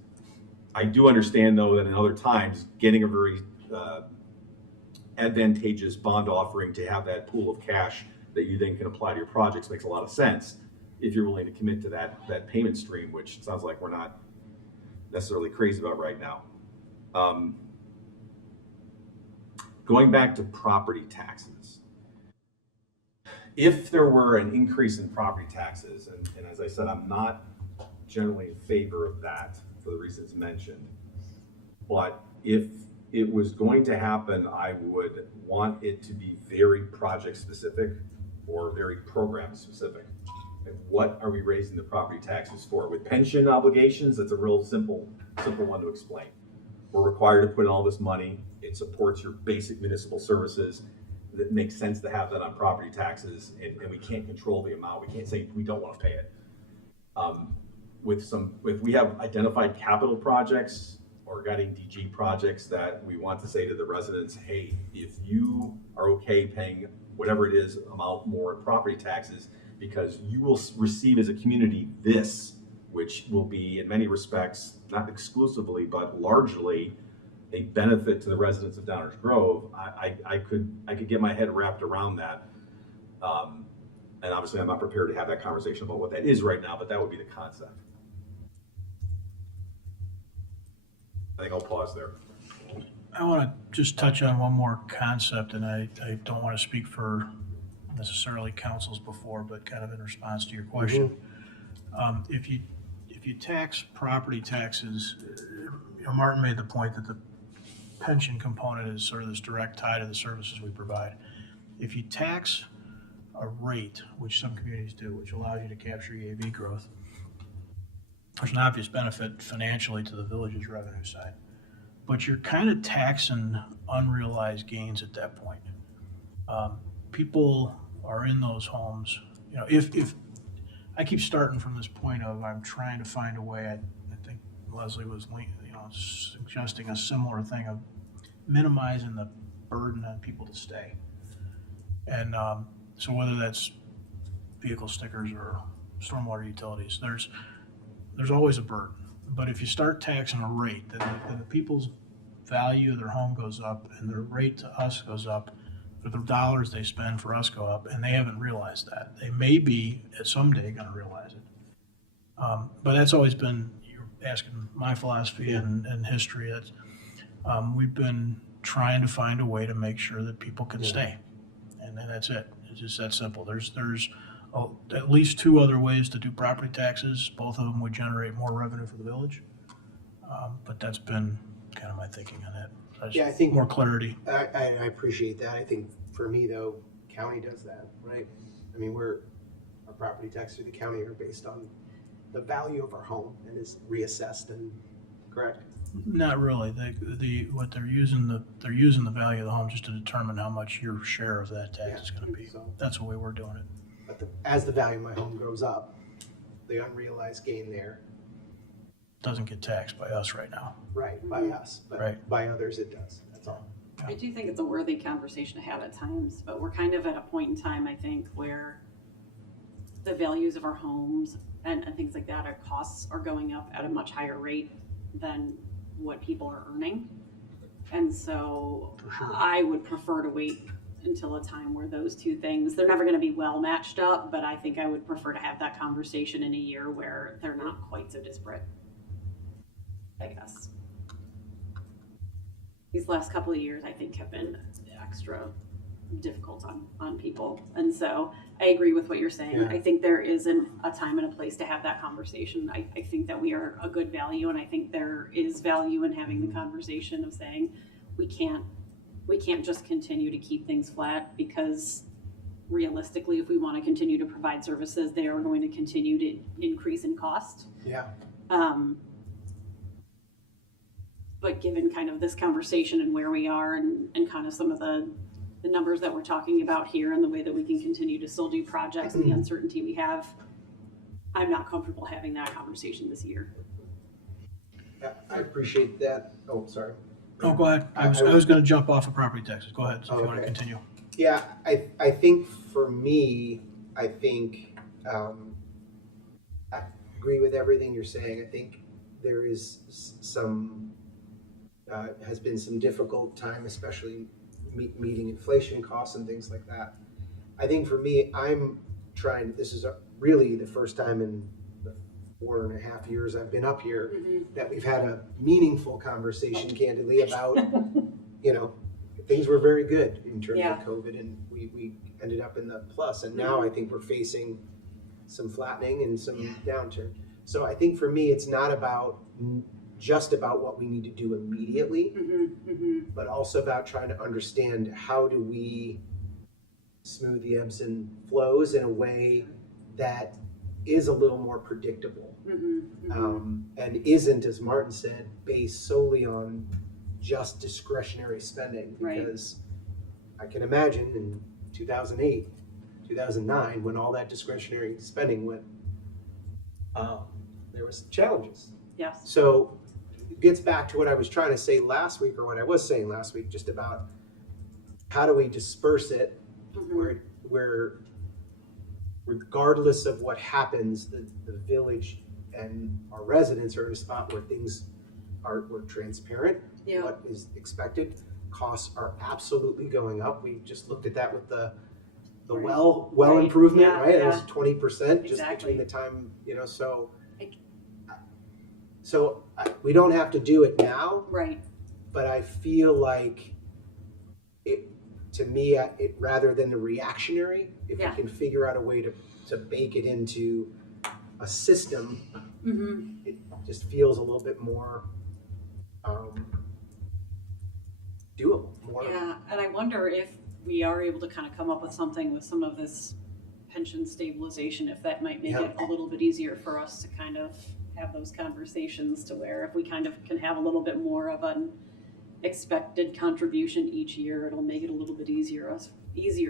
I do understand, though, that in other times, getting a very advantageous bond offering to have that pool of cash that you then can apply to your projects makes a lot of sense if you're willing to commit to that payment stream, which sounds like we're not necessarily crazy about right now. Going back to property taxes. If there were an increase in property taxes, and as I said, I'm not generally in favor of that for the reasons mentioned, but if it was going to happen, I would want it to be very project specific or very program specific. And what are we raising the property taxes for? With pension obligations, that's a real simple one to explain. We're required to put in all this money. It supports your basic municipal services. That makes sense to have that on property taxes, and we can't control the amount. We can't say we don't want to pay it. If we have identified capital projects or guiding DG projects that we want to say to the residents, hey, if you are okay paying whatever it is amount more in property taxes, because you will receive as a community this which will be in many respects, not exclusively, but largely a benefit to the residents of Downers Grove, I could get my head wrapped around that. And obviously I'm not prepared to have that conversation about what that is right now, but that would be the concept. I think I'll pause there. I want to just touch on one more concept, and I don't want to speak for necessarily councils before, but kind of in response to your question. If you tax property taxes, Martin made the point that the pension component is sort of this direct tie to the services we provide. If you tax a rate, which some communities do, which allows you to capture EAV growth, there's an obvious benefit financially to the village's revenue side. But you're kind of taxing unrealized gains at that point. People are in those homes, if I keep starting from this point of I'm trying to find a way, I think Leslie was, suggesting a similar thing of minimizing the burden on people to stay. And so whether that's vehicle stickers or stormwater utilities, there's always a burden. But if you start taxing a rate, then the people's value of their home goes up and their rate to us goes up, or the dollars they spend for us go up, and they haven't realized that. They may be someday going to realize it. But that's always been, you're asking my philosophy and history. We've been trying to find a way to make sure that people can stay. And that's it. It's just that simple. There's at least two other ways to do property taxes. Both of them would generate more revenue for the village. But that's been kind of my thinking on that. Yeah, I think more clarity. I appreciate that. I think for me though, county does that, right? I mean, our property taxes through the county are based on the value of our home and is reassessed and correct. Not really. What they're using the value of the home just to determine how much your share of that tax is going to be. So, That's the way we're doing it. but as the value of my home goes up, the unrealized gain there, Doesn't get taxed by us right now. right, by us, but Right. by others it does. That's all. I do think it's a worthy conversation to have at times, but we're kind of at a point in time, I think, where the values of our homes and things like that, our costs are going up at a much higher rate than what people are earning. And so I would prefer to wait until a time where those two things, they're never going to be well matched up, but I think I would prefer to have that conversation in a year where they're not quite so disparate, I guess. These last couple of years, I think, have been extra difficult on people. And so I agree with what you're saying. Yeah. I think there is a time and a place to have that conversation. I think that we are a good value, and I think there is value in having the conversation of saying we can't just continue to keep things flat, because realistically, if we want to continue to provide services, they are going to continue to increase in cost. Yeah. But given kind of this conversation and where we are and kind of some of the numbers that we're talking about here and the way that we can continue to still do projects and the uncertainty we have, I'm not comfortable having that conversation this year. Yeah, I appreciate that. Oh, sorry. Oh, go ahead. I was going to jump off of property taxes. Go ahead, so if you want to Okay. continue. Yeah, I think for me, I agree with everything you're saying. I think there is has been some difficult time, especially meeting inflation costs and things like that. I think for me, this is really the first time in the 4.5 years I've been up here that we've had a meaningful conversation, candidly, about, things were very good in terms of COVID, and we ended up in the plus, and now I think we're facing some flattening and some downturn. So I think for me, it's not just about what we need to do immediately, but also about trying to understand how do we smooth the ebbs and flows in a way that is a little more predictable, and isn't, as Martin said, based solely on just discretionary spending. Because I can imagine in 2008, 2009, when all that discretionary spending went, there was challenges. Yes. So it gets back to what I was trying to say last week, or what I was saying last week, just about how do we disperse it where regardless of what happens, the village and our residents are in a spot where things we're transparent, Yeah. what is expected. Costs are absolutely going up. We just looked at that with the Right. well Right. improvement, Yeah, right? It was yeah. 20% just Exactly. between the time, so. Like- We don't have to do it now, Right, but I feel like to me, rather than the reactionary, if Yeah. we can figure out a way to bake it into a system, mm-hmm, it just feels a little bit more doable. yeah, and I wonder if we are able to kind of come up with something with some of this pension stabilization, if that might make Yeah. it a little bit easier for us to kind of have those conversations, to where if we kind of can have a little bit more of an expected contribution each year, it'll make it a little bit easier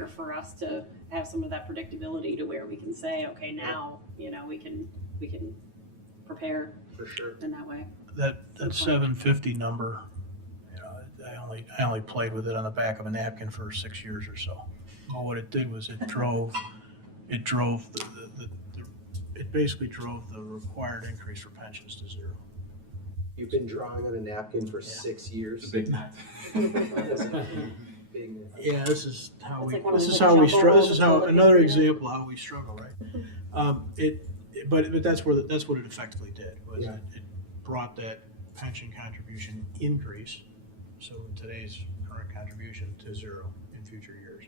for us to have some of that predictability, to where we can say, okay, now, we can prepare For sure. in that way. That 750 number, I only played with it on the back of a napkin for 6 years or so. Well, what it did was it basically drove the required increase for pensions to zero. You've been drawing on a napkin for 6 years. It's a big night. Big nap. Yeah, this is how It's we, like one of this those is little how we jumbo struggle, this rolls is how, that another you- example how we struggle, right? But that's what it effectively did, was Yeah. it brought that pension contribution increase, so today's current contribution, to zero in future years.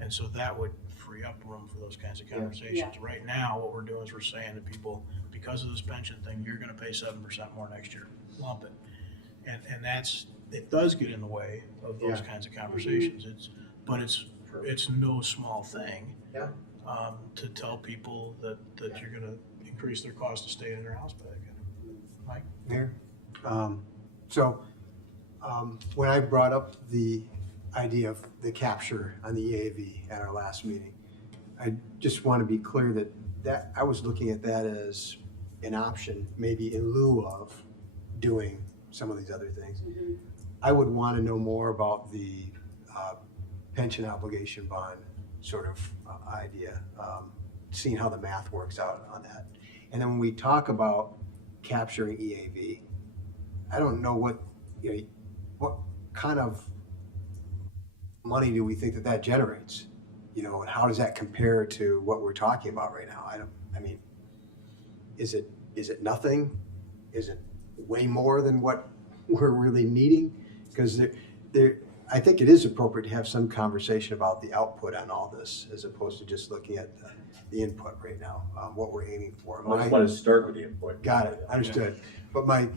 And so that would free up room for those kinds of conversations. Right now, what we're doing is we're saying to people, because of this pension thing, you're gonna pay 7% more next year, lump it. And it does get in the way of those Yeah. kinds of conversations. It's no small thing. Yeah. To tell people that you're gonna increase their cost to stay in their house back. Mike? Mayor, when I brought up the idea of the capture on the EAV at our last meeting, I just want to be clear that I was looking at that as an option, maybe in lieu of doing some of these other things. Mhm. I would want to know more about the pension obligation bond sort of idea, seeing how the math works out on that. And then when we talk about capturing EAV, I don't know what kind of money do we think that generates? And how does that compare to what we're talking about right now? Is it nothing? Is it way more than what we're really needing? Because I think it is appropriate to have some conversation about the output on all this, as opposed to just looking at the input right now, what we're aiming for. I just want to start with the input. Got it, understood. But my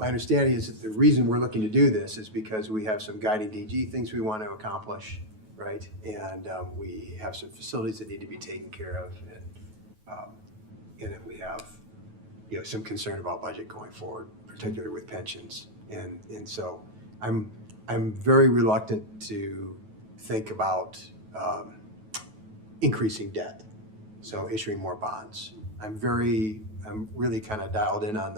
understanding is that the reason we're looking to do this is because we have some guiding DG things we want to accomplish, right? And we have some facilities that need to be taken care of, and that we have, some concern about budget going forward, particularly with pensions. And so I'm very reluctant to think about increasing debt, so issuing more bonds. I'm really kind of dialed in on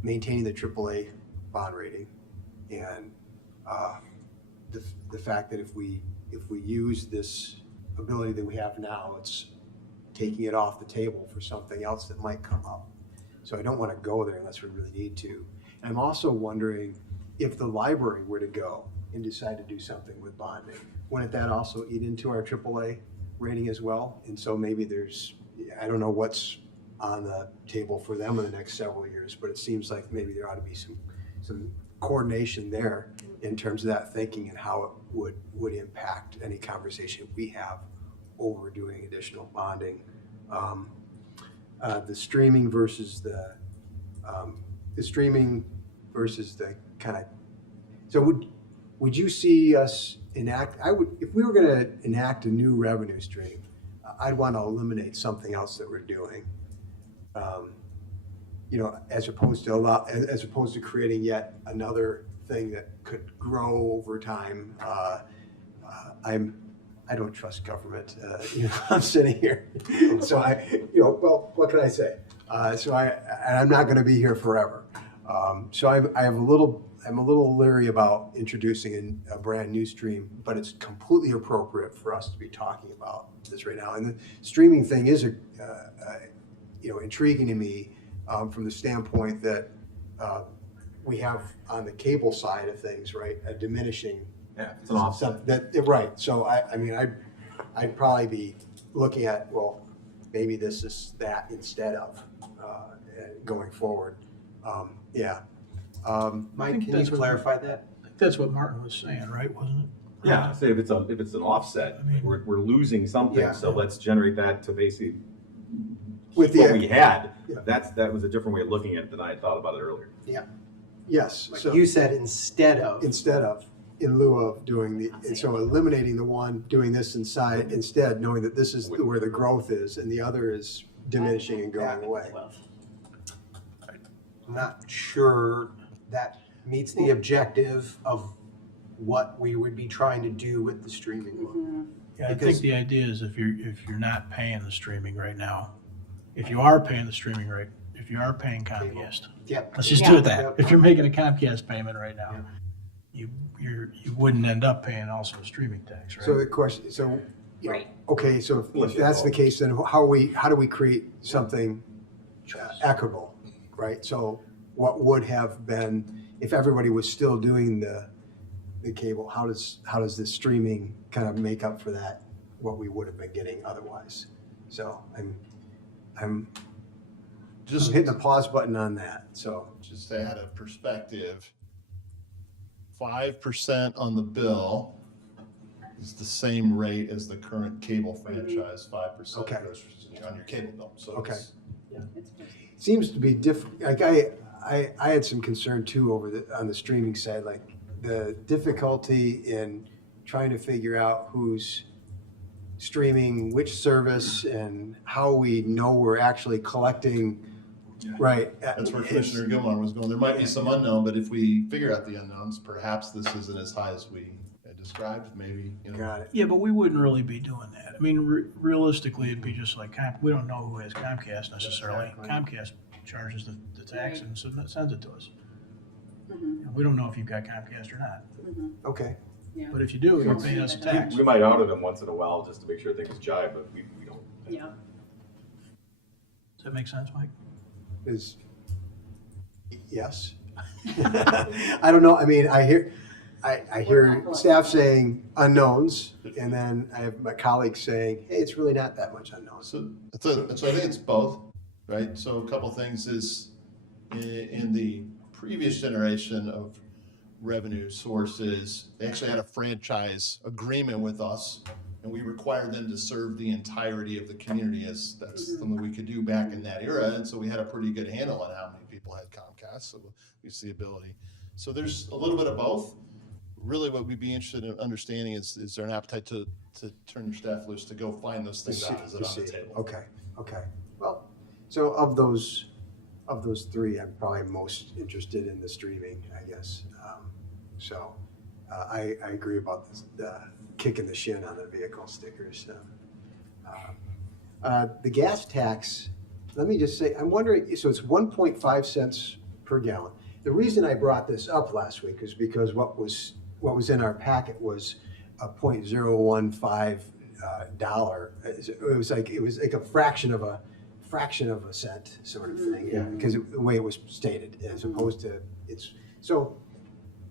maintaining the AAA bond rating, and the fact that if we use this ability that we have now, it's taking it off the table for something else that might come up. So I don't want to go there unless we really need to. And I'm also wondering if the library were to go and decide to do something with bonding, wouldn't that also eat into our AAA rating as well? And so maybe I don't know what's on the table for them in the next several years, but it seems like maybe there ought to be some coordination there in terms of that thinking and how it would impact any conversation we have over doing additional bonding. The streaming versus the kind of, so would you see us enact, if we were gonna enact a new revenue stream, I'd want to eliminate something else that we're doing. As opposed to creating yet another thing that could grow over time. I don't trust government. I'm sitting here, so well, what can I say? I'm not going to be here forever. So I'm a little leery about introducing a brand new stream, but it's completely appropriate for us to be talking about this right now. And the streaming thing is intriguing to me from the standpoint that we have on the cable side of things, right, a diminishing. Yeah, it's an offset. Right, so I mean, I'd probably be looking at, well, maybe this is that instead of going forward. Yeah. Mike, think can you that's what- clarify that? I think that's what Martin was saying, right, wasn't it? Yeah, say if it's an offset, I mean- we're losing something, Yeah. so let's generate that to basically With what the, we had. Yeah. That was a different way of looking at it than I had thought about it earlier. yes, so You said instead of. in lieu of doing the, and so eliminating the one, doing this inside instead, knowing that this is where the growth is and the other is diminishing and going away. I'm not sure that meets the objective of what we would be trying to do with the streaming one. Yeah, I think Because- the idea is if you're not paying the streaming right now, if you are paying the streaming rate, if you are paying Comcast, Yep. let's just do it Yeah. that. If you're making a Comcast payment right now, you wouldn't end up paying also a streaming tax, So right? the question, so, you know, Right. okay, so if that's the case, then how do we create something equitable, right? So what would have been, if everybody was still doing the cable, how does the streaming kind of make up for that, what we would have been getting otherwise? So I'm Just, hitting the pause button on that, so. just to add a perspective, 5% on the bill is the same rate as the current cable franchise, 5% Okay. gross on your cable bill. So Okay. it's- Seems to be different, like I had some concern too on the streaming side, like the difficulty in trying to figure out who's streaming which service and how we know we're actually collecting, right? That's where Commissioner Gilmore was going. There might be some unknown, but if we figure out the unknowns, perhaps this isn't as high as we had described, maybe, you know. Got it. Yeah, but we wouldn't really be doing that. I mean, realistically, it'd be just like we don't know who has Comcast necessarily. Exactly. Comcast charges the tax and sends it to us. Mhm. And we don't know if you've got Comcast or not. Okay, But if you do, you're paying us a tax. We might audit them once in a while just to make sure things jive, but we don't. Yeah. Does that make sense, Mike? is, yes. I don't know, I mean, I hear staff saying unknowns, and then I have my colleagues saying, hey, it's really not that much unknowns. So I think it's both, right? So a couple things is in the previous generation of revenue sources, they actually had a franchise agreement with us, and we required them to serve the entirety of the community, as that's something we could do back in that era. And so we had a pretty good handle on how many people had Comcast, so we see the ability. So there's a little bit of both. Really what we'd be interested in understanding is there an appetite to turn your staff loose to go find those things out? Is it on the table? Okay. Well, so of those three, I'm probably most interested in the streaming, I guess. So I agree about the kicking the shin on the vehicle stickers. The gas tax, let me just say, I'm wondering, so it's 1.5 cents per gallon. The reason I brought this up last week is because what was in our packet was a $0.015 dollar. It was like a fraction of a cent sort of thing, because the way it was stated, as opposed to it's so.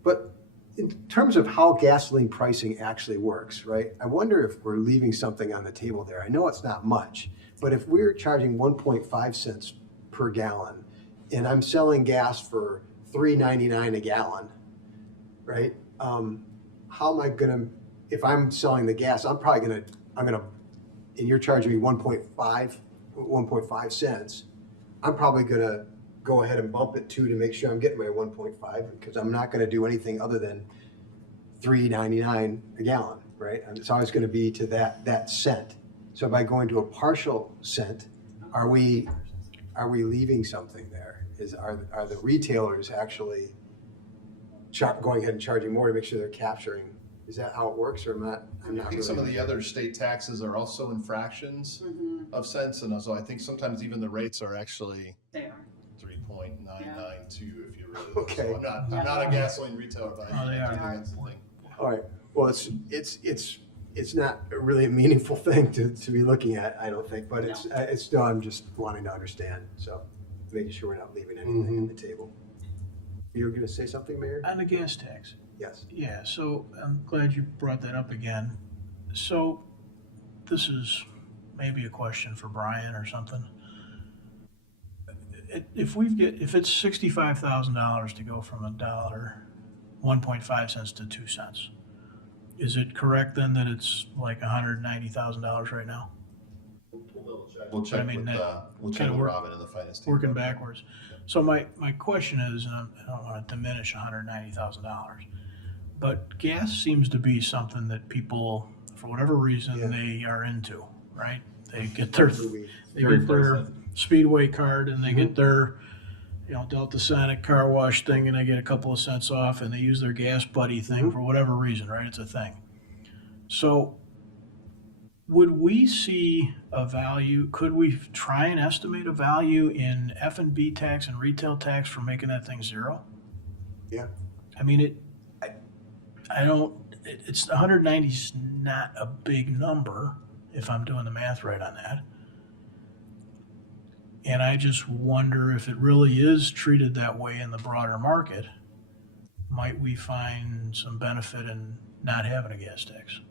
But in terms of how gasoline pricing actually works, right? I wonder if we're leaving something on the table there. I know it's not much, but if we're charging 1.5 cents per gallon, and I'm selling gas for $3.99 a gallon, right? How am I gonna, if I'm selling the gas, I'm gonna, and you're charging me 1.5 cents, I'm probably gonna go ahead and bump it to make sure I'm getting my 1.5, because I'm not gonna do anything other than $3.99 a gallon, right? And it's always gonna be to that cent. So by going to a partial cent, are we leaving something there? Are the retailers actually going ahead and charging more to make sure they're capturing? Is that how it works, or I'm not I think some of really- the other state taxes are also in fractions of cents, and so I think sometimes even the rates are actually They are. 3.992 if you really. Okay. So I'm not a gasoline retailer, but Oh, they I are. think that's the thing. All right, well, it's it's not really a meaningful thing to be looking at, I don't think, but it's still, I'm just wanting to understand, so making sure we're not leaving anything on the table. You were gonna say something, Mayor? On the gas tax. Yes. Yeah, so I'm glad you brought that up again. So this is maybe a question for Brian or something. If it's $65,000 to go from $1.5 to 2 cents, is it correct then that it's like $190,000 right now? We'll check I mean, we'll check kinda with work- Robin and the finance team. Working backwards. So my question is, and I don't want to diminish $190,000, but gas seems to be something that people, for whatever reason, Yeah. they are into, right? They get their Movie. Very their price Speedway card and they get their, Delta Sonic car wash thing and they get a couple of cents off and they use their gas buddy thing for whatever reason, right? It's a thing. So would we see a value, could we try and estimate a value in F&B tax and retail tax for making that thing zero? Yeah. I mean, it's 190 is not a big number if I'm doing the math right on that. And I just wonder if it really is treated that way in the broader market, might we find some benefit in not having a gas tax?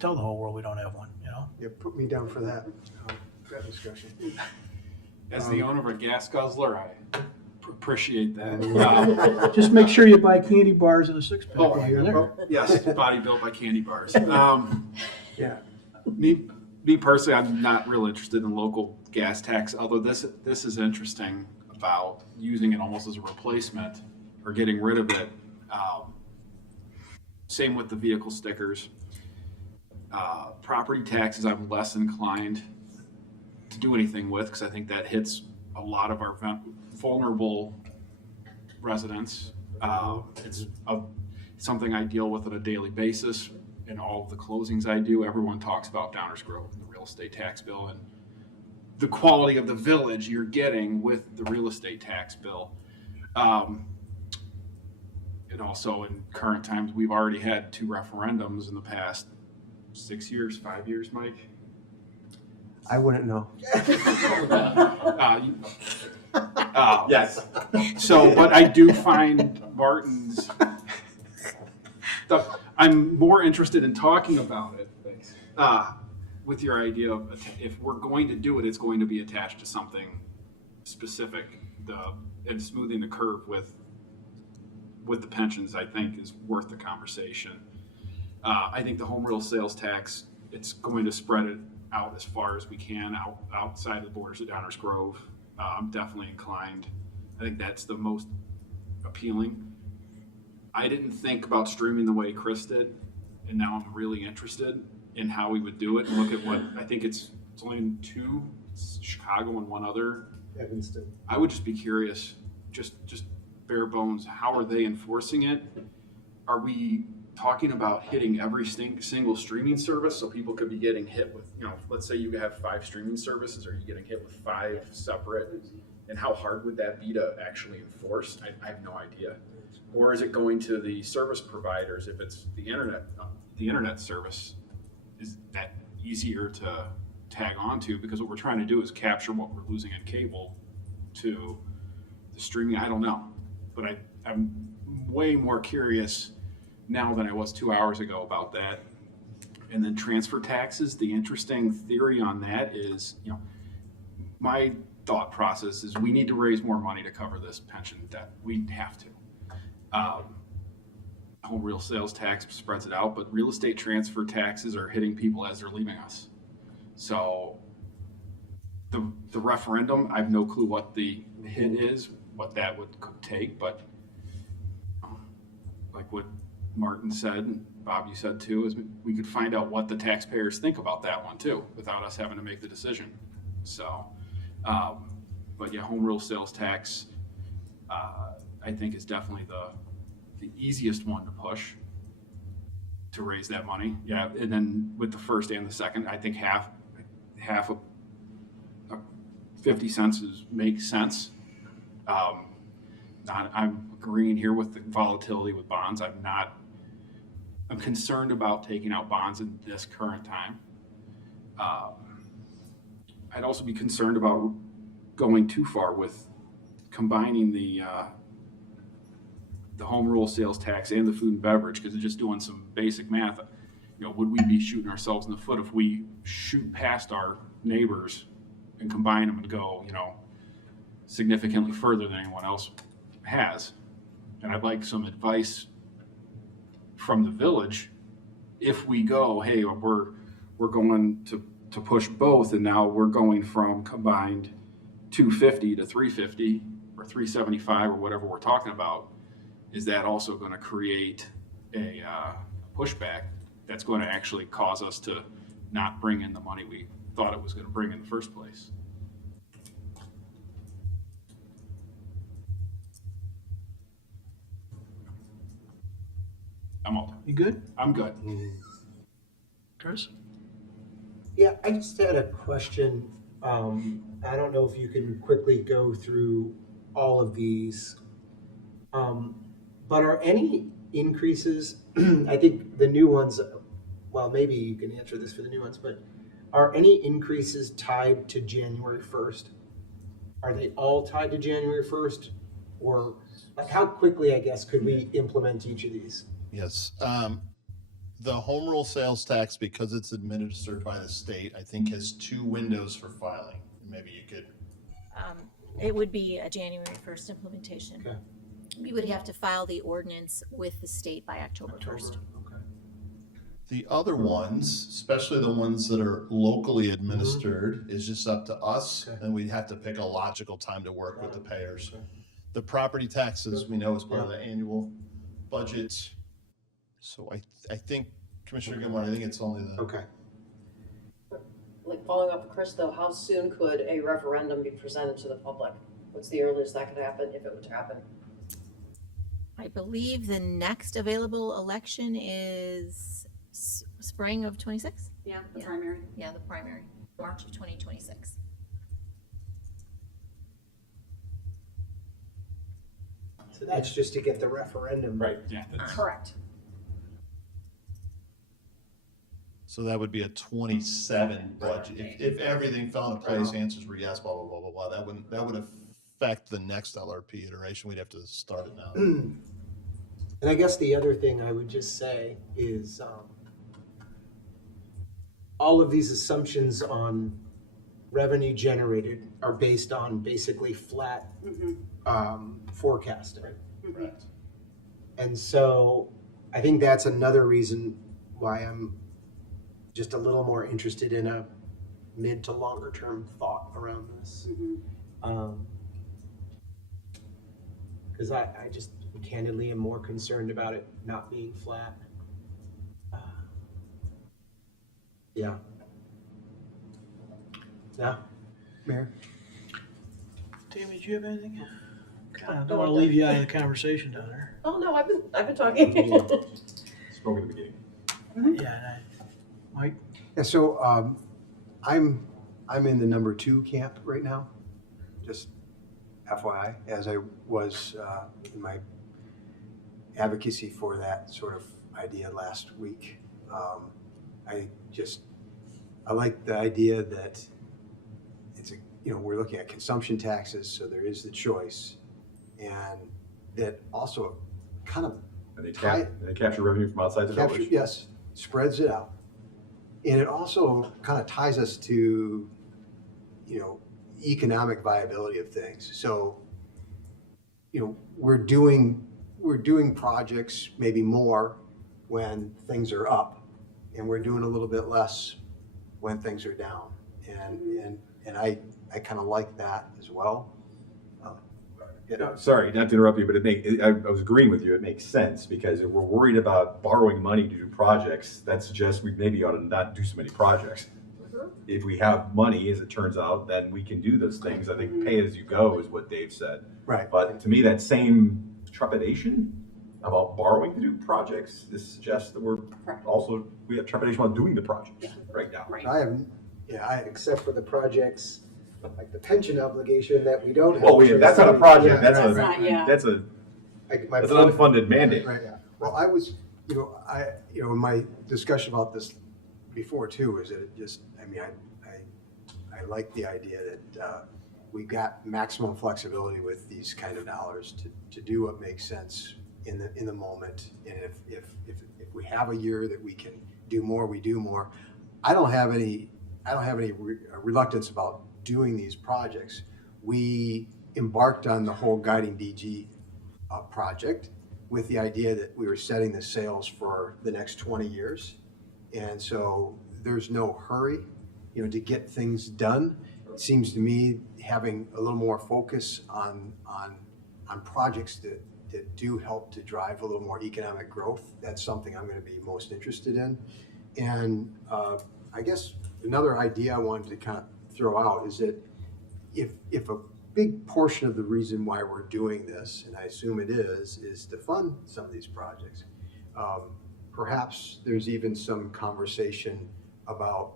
Tell the whole world we don't have one, Yeah, put me down for that, that discussion. As the owner of a gas guzzler, I appreciate that. Just make sure you buy candy bars and a six-pack Oh, while you're there. Yes, body built by candy bars. Yeah. Me personally, I'm not real interested in local gas tax, although this is interesting about using it almost as a replacement or getting rid of it. Same with the vehicle stickers. Property taxes, I'm less inclined to do anything with because I think that hits a lot of our vulnerable residents. It's something I deal with on a daily basis. In all of the closings I do, everyone talks about Downers Grove and the real estate tax bill and the quality of the village you're getting with the real estate tax bill. And also in current times, we've already had 2 referendums in the past 6 years, 5 years, Mike. I wouldn't know. Yes. So, but I do find Martin's stuff, I'm more interested in talking about it. Thanks. With your idea of if we're going to do it, it's going to be attached to something specific. And smoothing the curve with the pensions, I think, is worth the conversation. I think the home rule sales tax, it's going to spread it out as far as we can outside the borders of Downers Grove. I'm definitely inclined. I think that's the most appealing. I didn't think about streaming the way Chris did, and now I'm really interested in how we would do it and look at what, I think it's only in 2, Chicago and 1 other. Evanston. I would just be curious, just bare bones, how are they enforcing it? Are we talking about hitting every single streaming service so people could be getting hit with, let's say you have 5 streaming services, are you getting hit with 5 separate? And how hard would that be to actually enforce? I have no idea. Or is it going to the service providers if it's the internet service? Is that easier to tag onto? Because what we're trying to do is capture what we're losing in cable to the streaming. I don't know, but I'm way more curious now than I was 2 hours ago about that. And then transfer taxes, the interesting theory on that is, my thought process is we need to raise more money to cover this pension debt. We have to. Home real sales tax spreads it out, but real estate transfer taxes are hitting people as they're leaving us. So the referendum, I have no clue what the hit is, what that would take, but like what Martin said, and Bob, you said too, is we could find out what the taxpayers think about that one too, without us having to make the decision. So, but yeah, home rule sales tax, I think is definitely the easiest one to push to raise that money. Yeah, and then with the first and the second, I think half of 50 cents makes sense. I'm agreeing here with the volatility with bonds. I'm not I'm concerned about taking out bonds in this current time. I'd also be concerned about going too far with combining the home rule sales tax and the food and beverage, because it's just doing some basic math. You know, would we be shooting ourselves in the foot if we shoot past our neighbors and combine them and go, you know, significantly further than anyone else has? And I'd like some advice from the village if we go, hey, we're going to push both, and now we're going from combined 250 to 350 or 375 or whatever we're talking about. Is that also going to create a pushback that's going to actually cause us to not bring in the money we thought it was going to bring in the first place? I'm all done. You good, I'm good. Chris? Yeah, I just had a question. I don't know if you can quickly go through all of these. But are any increases, I think the new ones, well, maybe you can answer this for the new ones, but are any increases tied to January 1st? Are they all tied to January 1st? Or like how quickly, I guess, could we implement each of these? Yes. The home rule sales tax, because it's administered by the state, I think has 2 windows for filing. Maybe you could, It would be a January 1st implementation. Okay. We would have to file the ordinance with the state by October 1st. Okay. the other ones, especially the ones that are locally administered, is just up to us. Okay. And we have to pick a logical time to work with the payers. Okay. The property taxes, we know is part of the annual budget. So I think, Commissioner Gilmore, I think it's only the, Okay. Like following up with Chris though, how soon could a referendum be presented to the public? What's the earliest that could happen if it were to happen? I believe the next available election is spring of 26? Yeah, the Yeah. primary. Yeah, the primary, March of 2026. So that's just to get the referendum. Right. Yeah, that's, Correct. so that would be a 27 budget. If everything fell into place, answers were yes, blah, blah, blah, blah, blah, that would affect the next LRP iteration. We'd have to start it now. And I guess the other thing I would just say is all of these assumptions on revenue generated are based on basically flat forecasting. Correct. And so I think that's another reason why I'm just a little more interested in a mid to longer term thought around this. Because I just candidly am more concerned about it not being flat. Yeah. Yeah. Mayor? Tammy, do you have anything? I don't want to leave you out of the conversation down there. Oh, no, I've been talking. Spoke at the beginning. Yeah, Mike? Yeah, so I'm in the number 2 camp right now, just FYI, as I was in my advocacy for that sort of idea last week. I like the idea that it's we're looking at consumption taxes, so there is the choice, and that also kind of And they capture revenue from outside the village. yes, spreads it out. And it also kind of ties us to, economic viability of things. So, we're doing projects maybe more when things are up, and we're doing a little bit less when things are down. And I kind of like that as well. No, sorry, not to interrupt you, but I was agreeing with you. It makes sense because if we're worried about borrowing money to do projects, that suggests we maybe ought to not do so many projects. If we have money, as it turns out, then we can do those things. I think pay as you go is what Dave said. Right. But to me, that same trepidation about borrowing to do projects, this suggests that we have trepidation about doing the projects right now. Right. Except for the projects, like the pension obligation that we don't have. Well, that's not a project. Yeah, That's right, a not, yeah. that's a Like my that's an point- unfunded mandate. Right, yeah. Well, I was In my discussion about this before too, is that it just, I like the idea that we've got maximum flexibility with these kind of dollars to do what makes sense in the moment. And if we have a year that we can do more, we do more. I don't have any reluctance about doing these projects. We embarked on the whole Guiding DG project with the idea that we were setting the sails for the next 20 years. And so there's no hurry, to get things done. It seems to me having a little more focus on projects that do help to drive a little more economic growth, that's something I'm going to be most interested in. And I guess another idea I wanted to kind of throw out is that if a big portion of the reason why we're doing this, and I assume it is to fund some of these projects, perhaps there's even some conversation about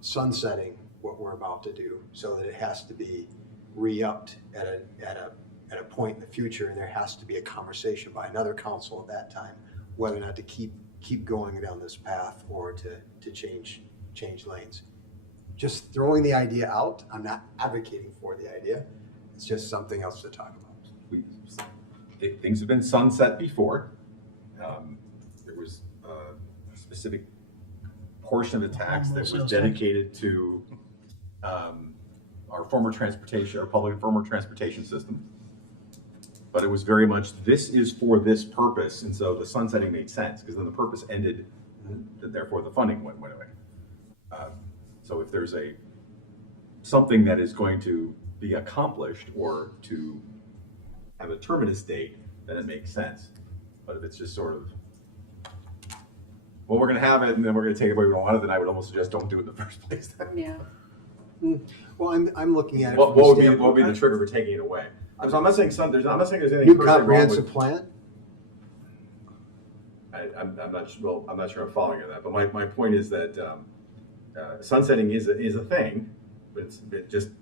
sunsetting what we're about to do so that it has to be re-upped at a point in the future, and there has to be a conversation by another council at that time whether or not to keep going down this path or to change lanes. Just throwing the idea out. I'm not advocating for the idea. It's just something else to talk about. Things have been sunset before. There was a specific portion of the tax that was dedicated to our former transportation system. But it was very much, this is for this purpose, and so the sunsetting made sense, because then the purpose ended, and therefore the funding went away. So if there's something that is going to be accomplished or to have a terminus date, then it makes sense. But if it's just sort of, well, we're going to have it and then we're going to take it away, we don't want it, then I would almost suggest don't do it in the first place. Yeah. Well, I'm looking at it. What would be the trigger for taking it away? I'm not saying there's anything New per se wrong comprehensive with. plan? I'm not sure I'm following you on that, but my point is that sunsetting is a thing, but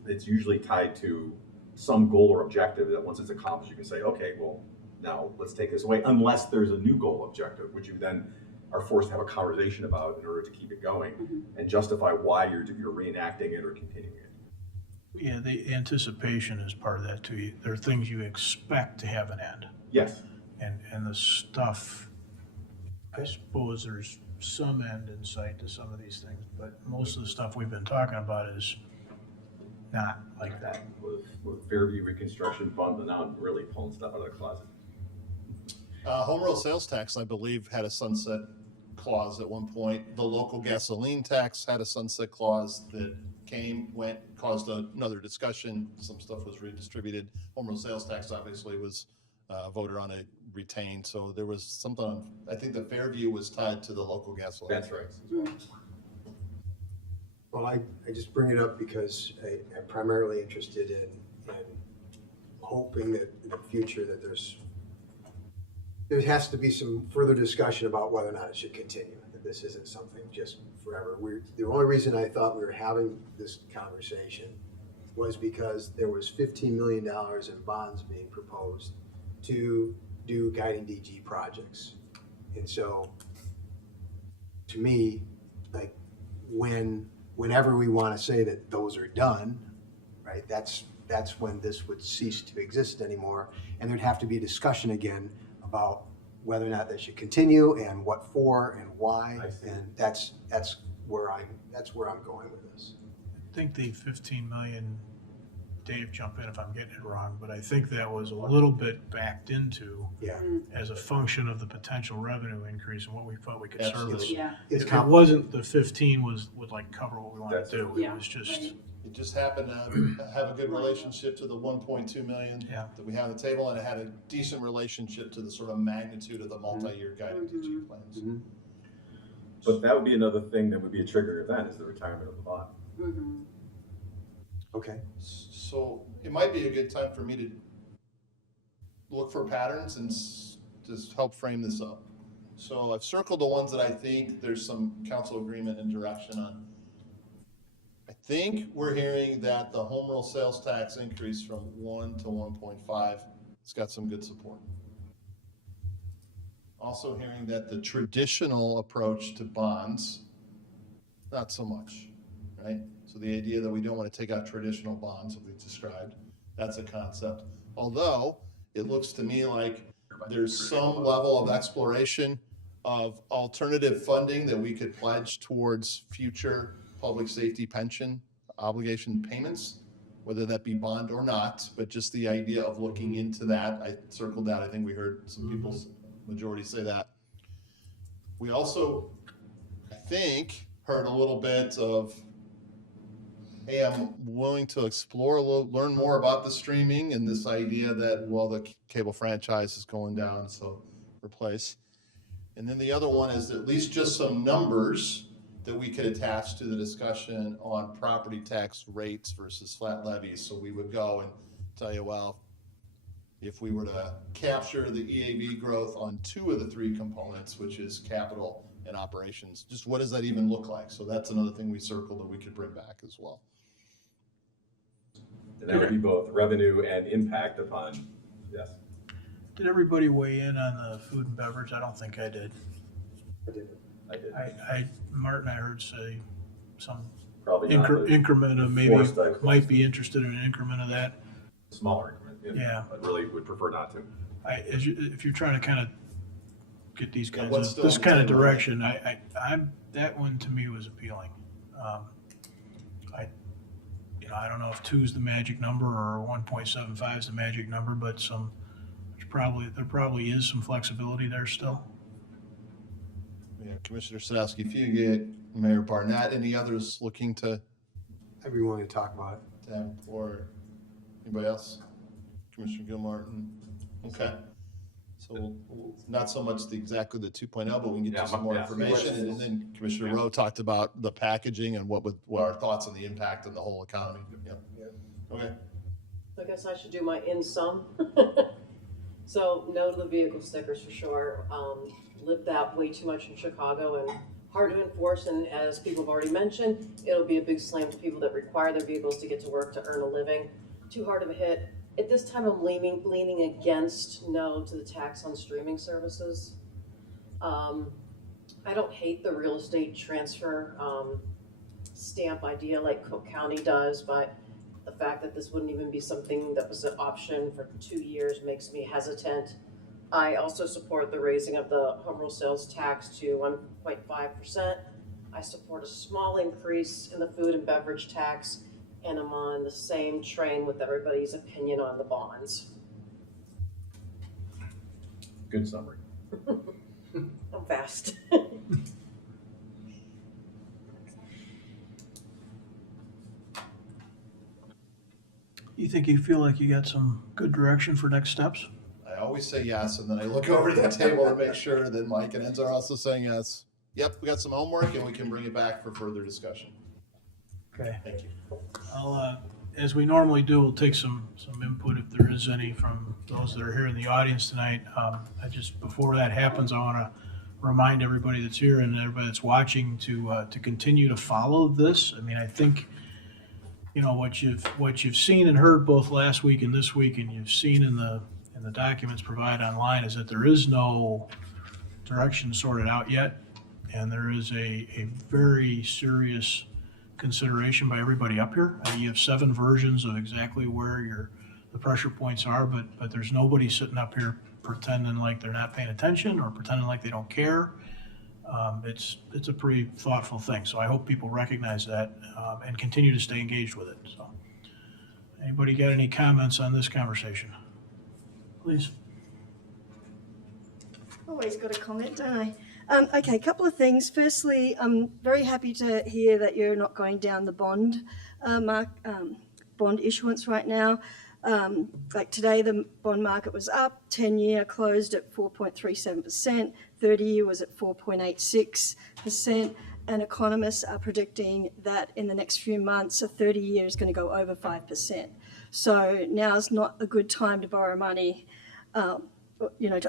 it's usually tied to some goal or objective that once it's accomplished, you can say, okay, well, now let's take this away, unless there's a new goal objective, which you then are forced to have a conversation about in order to keep it going and justify why you're reenacting it or continuing it. Yeah, the anticipation is part of that too. There are things you expect to have an end. Yes. And the stuff, I suppose there's some end in sight to some of these things, but most of the stuff we've been talking about is not like that. With Fairview Reconstruction Fund, and now I'm really pulling stuff out of the closet. Home rule sales tax, I believe, had a sunset clause at one point. The local gasoline tax had a sunset clause that caused another discussion. Some stuff was redistributed. Home rule sales tax obviously was voted on it, retained. So there was something, I think the Fairview was tied to the local gasoline. That's right. Well, I just bring it up because I'm primarily interested in hoping that in the future that there has to be some further discussion about whether or not it should continue, that this isn't something just forever. The only reason I thought we were having this conversation was because there was $15 million in bonds being proposed to do Guiding DG projects. And so, to me, like, whenever we want to say that those are done, right, that's when this would cease to exist anymore. And there'd have to be a discussion again about whether or not they should continue and what for and why. And that's where I'm going with this. I think the 15 million, Dave, jump in if I'm getting it wrong, but I think that was a little bit backed into Yeah. as a function of the potential revenue increase and what we thought we could service. Absolutely. Yeah. It's If it wasn't, the 15 would like cover what we wanted That's to do. Yeah, It was just, right. It just happened to have a good relationship to the 1.2 million Yeah. that we have on the table, and it had a decent relationship to the sort of magnitude of the multi-year guiding DG plans. Mhm. But that would be another thing that would be a trigger event, is the retirement of the bond. Mhm. Okay. So it might be a good time for me to look for patterns and just help frame this up. So I've circled the ones that I think there's some council agreement and direction on. I think we're hearing that the home rule sales tax increase from 1 to 1.5, it's got some good support. Also hearing that the traditional approach to bonds, not so much, right? So the idea that we don't want to take out traditional bonds that we've described, that's a concept. Although it looks to me like there's some level of exploration of alternative funding that we could pledge towards future public safety pension obligation payments, whether that be bond or not, but just the idea of looking into that. I circled that. I think we heard some people's majority say that. We also, I think, heard a little bit of, hey, I'm willing to explore a little, learn more about the streaming and this idea that, well, the cable franchise is going down, so replace. And then the other one is at least just some numbers that we could attach to the discussion on property tax rates versus flat levies. So we would go and tell you, well, if we were to capture the EAV growth on 2 of the 3 components, which is capital and operations, just what does that even look like? So that's another thing we circled that we could bring back as well. And that would be both revenue and impact upon, yes. Did everybody weigh in on the food and beverage? I don't think I did. I did. Martin, I heard say some Probably not the increment of maybe, forced type might be interested in an increment of that. smaller increment. Yeah. I really would prefer not to. If you're trying to kind of get these Yeah, kinds what's of, still this on the kind of table? direction, that one to me was appealing. I don't know if 2 is the magic number or 1.75 is the magic number, but there probably is some flexibility there still. Yeah, Commissioner Sadowski, Fugate, Mayor Barnett, any others looking to, I'd be willing to talk about it. or anybody else? Commissioner Gilmartin? Okay. So not so much exactly the 2.0, but we can get Yeah, you some more yeah. information. And then Commissioner Rowe talked about the packaging and what our thoughts on the impact on the whole economy. Yeah. Okay. I guess I should do my in sum. So no to the vehicle stickers for sure. Lived that way too much in Chicago and hard to enforce. And as people have already mentioned, it'll be a big slam to people that require their vehicles to get to work to earn a living. Too hard of a hit. At this time, I'm leaning against no to the tax on streaming services. I don't hate the real estate transfer stamp idea like Cook County does, but the fact that this wouldn't even be something that was an option for 2 years makes me hesitant. I also support the raising of the home rule sales tax to 1.5%. I support a small increase in the food and beverage tax, and I'm on the same train with everybody's opinion on the bonds. Good summary. I'm fast. You feel like you got some good direction for next steps? I always say yes, and then I look over to the table to make sure that Mike and Enzo are also saying yes. Yep, we got some homework and we can bring it back for further discussion. Okay. Thank you. I'll, as we normally do, we'll take some input if there is any from those that are here in the audience tonight. Before that happens, I want to remind everybody that's here and everybody that's watching to continue to follow this. I mean, I think, what you've seen and heard both last week and this week, and you've seen in the documents provided online, is that there is no direction sorted out yet, and there is a very serious consideration by everybody up here. You have 7 versions of exactly where the pressure points are, but there's nobody sitting up here pretending like they're not paying attention or pretending like they don't care. It's a pretty thoughtful thing, so I hope people recognize that and continue to stay engaged with it. So, anybody got any comments on this conversation? Please. Always got a comment, don't I? Okay, a couple of things. Firstly, I'm very happy to hear that you're not going down the bond issuance right now. Like today, the bond market was up, 10-year closed at 4.37%, 30-year was at 4.86%, and economists are predicting that in the next few months, a 30-year is going to go over 5%. So now's not a good time to borrow money, to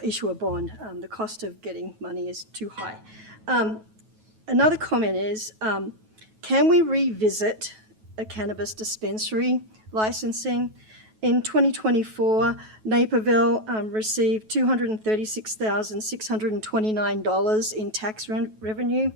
issue a bond. The cost of getting money is too high. Another comment is, can we revisit a cannabis dispensary licensing? In 2024, Naperville received $236,629 in tax revenue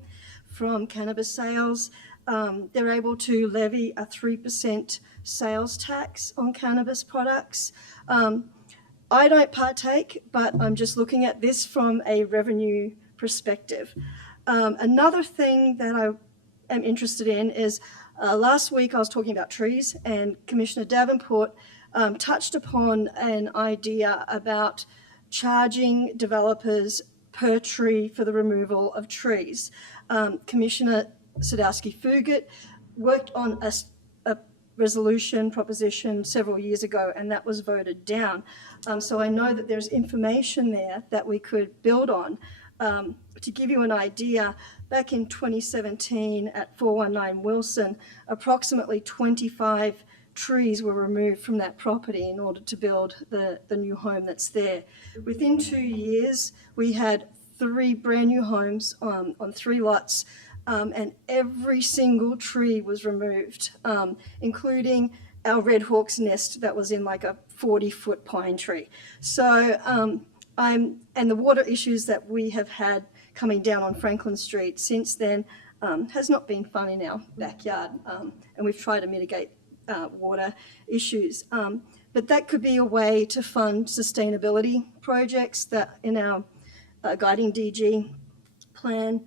from cannabis sales. They're able to levy a 3% sales tax on cannabis products. I don't partake, but I'm just looking at this from a revenue perspective. Another thing that I am interested in is last week I was talking about trees, and Commissioner Davenport touched upon an idea about charging developers per tree for the removal of trees. Commissioner Sadowski-Fugit worked on a resolution proposition several years ago, and that was voted down. So I know that there's information there that we could build on. To give you an idea, back in 2017 at 419 Wilson, approximately 25 trees were removed from that property in order to build the new home that's there. Within 2 years, we had 3 brand new homes on 3 lots, and every single tree was removed, including our red hawk's nest that was in like a 40-foot pine tree. So and the water issues that we have had coming down on Franklin Street since then has not been fun in our backyard, and we've tried to mitigate water issues. But that could be a way to fund sustainability projects that in our guiding DG plan.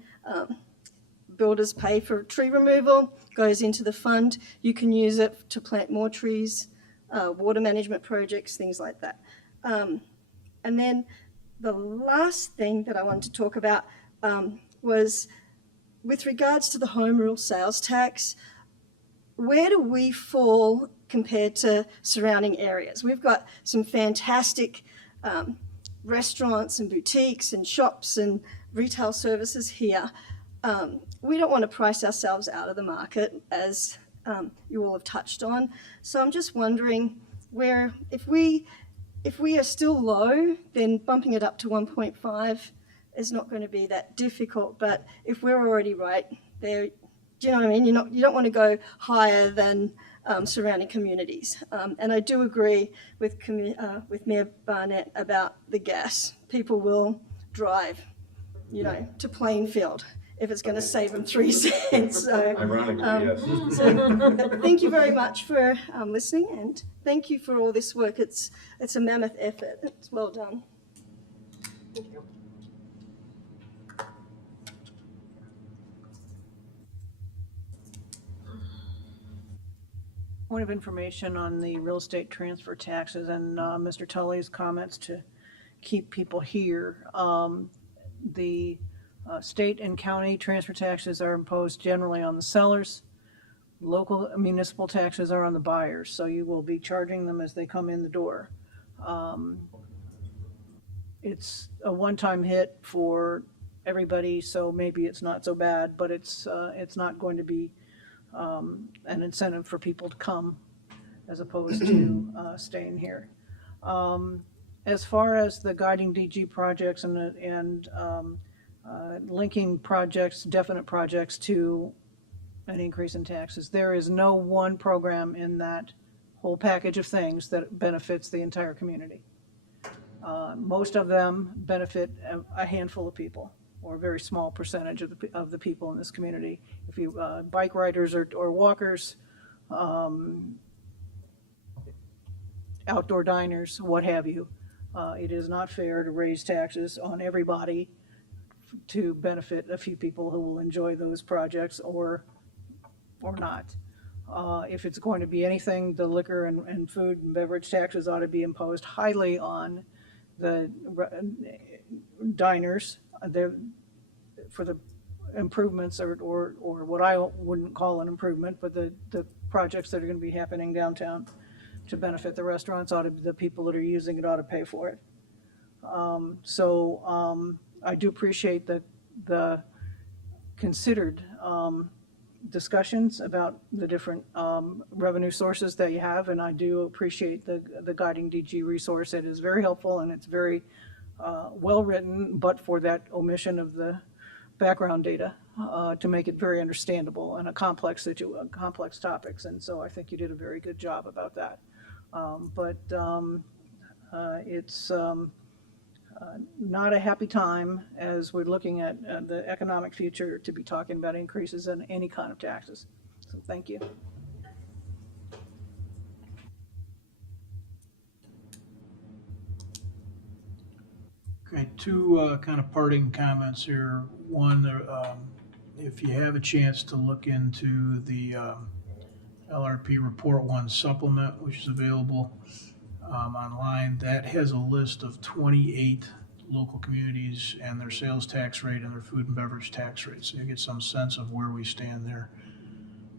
Builders pay for tree removal, goes into the fund. You can use it to plant more trees, water management projects, things like that. And then the last thing that I wanted to talk about was with regards to the home rule sales tax. Where do we fall compared to surrounding areas? We've got some fantastic restaurants and boutiques and shops and retail services here. We don't want to price ourselves out of the market, as you all have touched on. So I'm just wondering where, if we are still low, then bumping it up to 1.5 is not going to be that difficult. But if we're already right there, do you know what I mean? You don't want to go higher than surrounding communities. And I do agree with Mayor Barnett about the gas. People will drive, to Plainfield if it's going to save them 3 cents. So, Ironically, yes. but thank you very much for listening, and thank you for all this work. It's a mammoth effort. It's well done. Thank you. Point of information on the real estate transfer taxes and Mr. Tully's comments to keep people here. The state and county transfer taxes are imposed generally on the sellers. Local municipal taxes are on the buyers, so you will be charging them as they come in the door. It's a one-time hit for everybody, so maybe it's not so bad, but it's not going to be an incentive for people to come as opposed to staying here. As far as the guiding DG projects and linking projects, definite projects to an increase in taxes, there is no one program in that whole package of things that benefits the entire community. Most of them benefit a handful of people, or a very small percentage of the people in this community. If you bike riders or walkers, outdoor diners, what have you, it is not fair to raise taxes on everybody to benefit a few people who will enjoy those projects or not. If it's going to be anything, the liquor and food and beverage taxes ought to be imposed highly on the diners. For the improvements or what I wouldn't call an improvement, but the projects that are going to be happening downtown to benefit the restaurants, the people that are using it ought to pay for it. I do appreciate the considered discussions about the different revenue sources that you have, and I do appreciate the guiding DG resource. It is very helpful and it's very well written, but for that omission of the background data to make it very understandable and complex topics. And so I think you did a very good job about that. It's not a happy time as we're looking at the economic future to be talking about increases in any kind of taxes. So thank you. Okay, two kind of parting comments here. One, if you have a chance to look into the LRP Report 1 supplement, which is available online, that has a list of 28 local communities and their sales tax rate and their food and beverage tax rate. So you get some sense of where we stand there.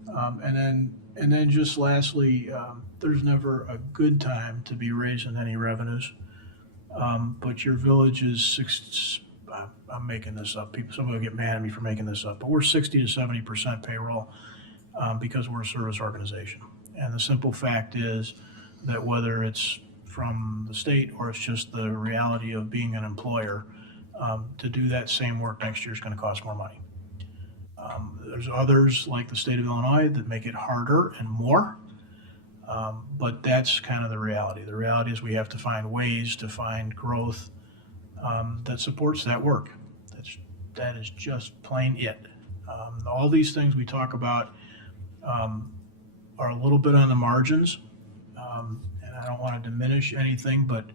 And then just lastly, there's never a good time to be raising any revenues. But your village is I'm making this up. Somebody will get mad at me for making this up, but we're 60 to 70% payroll because we're a service organization. And the simple fact is that whether it's from the state or it's just the reality of being an employer, to do that same work next year is going to cost more money. There's others like the state of Illinois that make it harder and more. But that's kind of the reality. The reality is we have to find ways to find growth that supports that work. That is just plain it. All these things we talk about are a little bit on the margins, and I don't want to diminish anything, but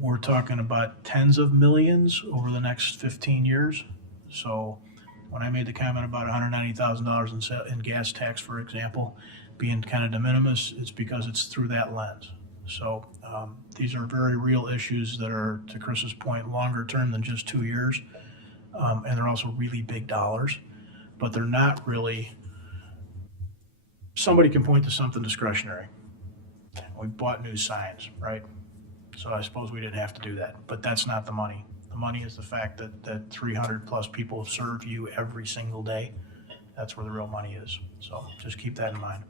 we're talking about tens of millions over the next 15 years. So when I made the comment about $190,000 in gas tax, for example, being kind of de minimis, it's because it's through that lens. So these are very real issues that are, to Chris's point, longer term than just 2 years. And they're also really big dollars, but they're not really, somebody can point to something discretionary. We bought new signs, right? So I suppose we didn't have to do that, but that's not the money. The money is the fact that 300 plus people serve you every single day. That's where the real money is. So just keep that in mind.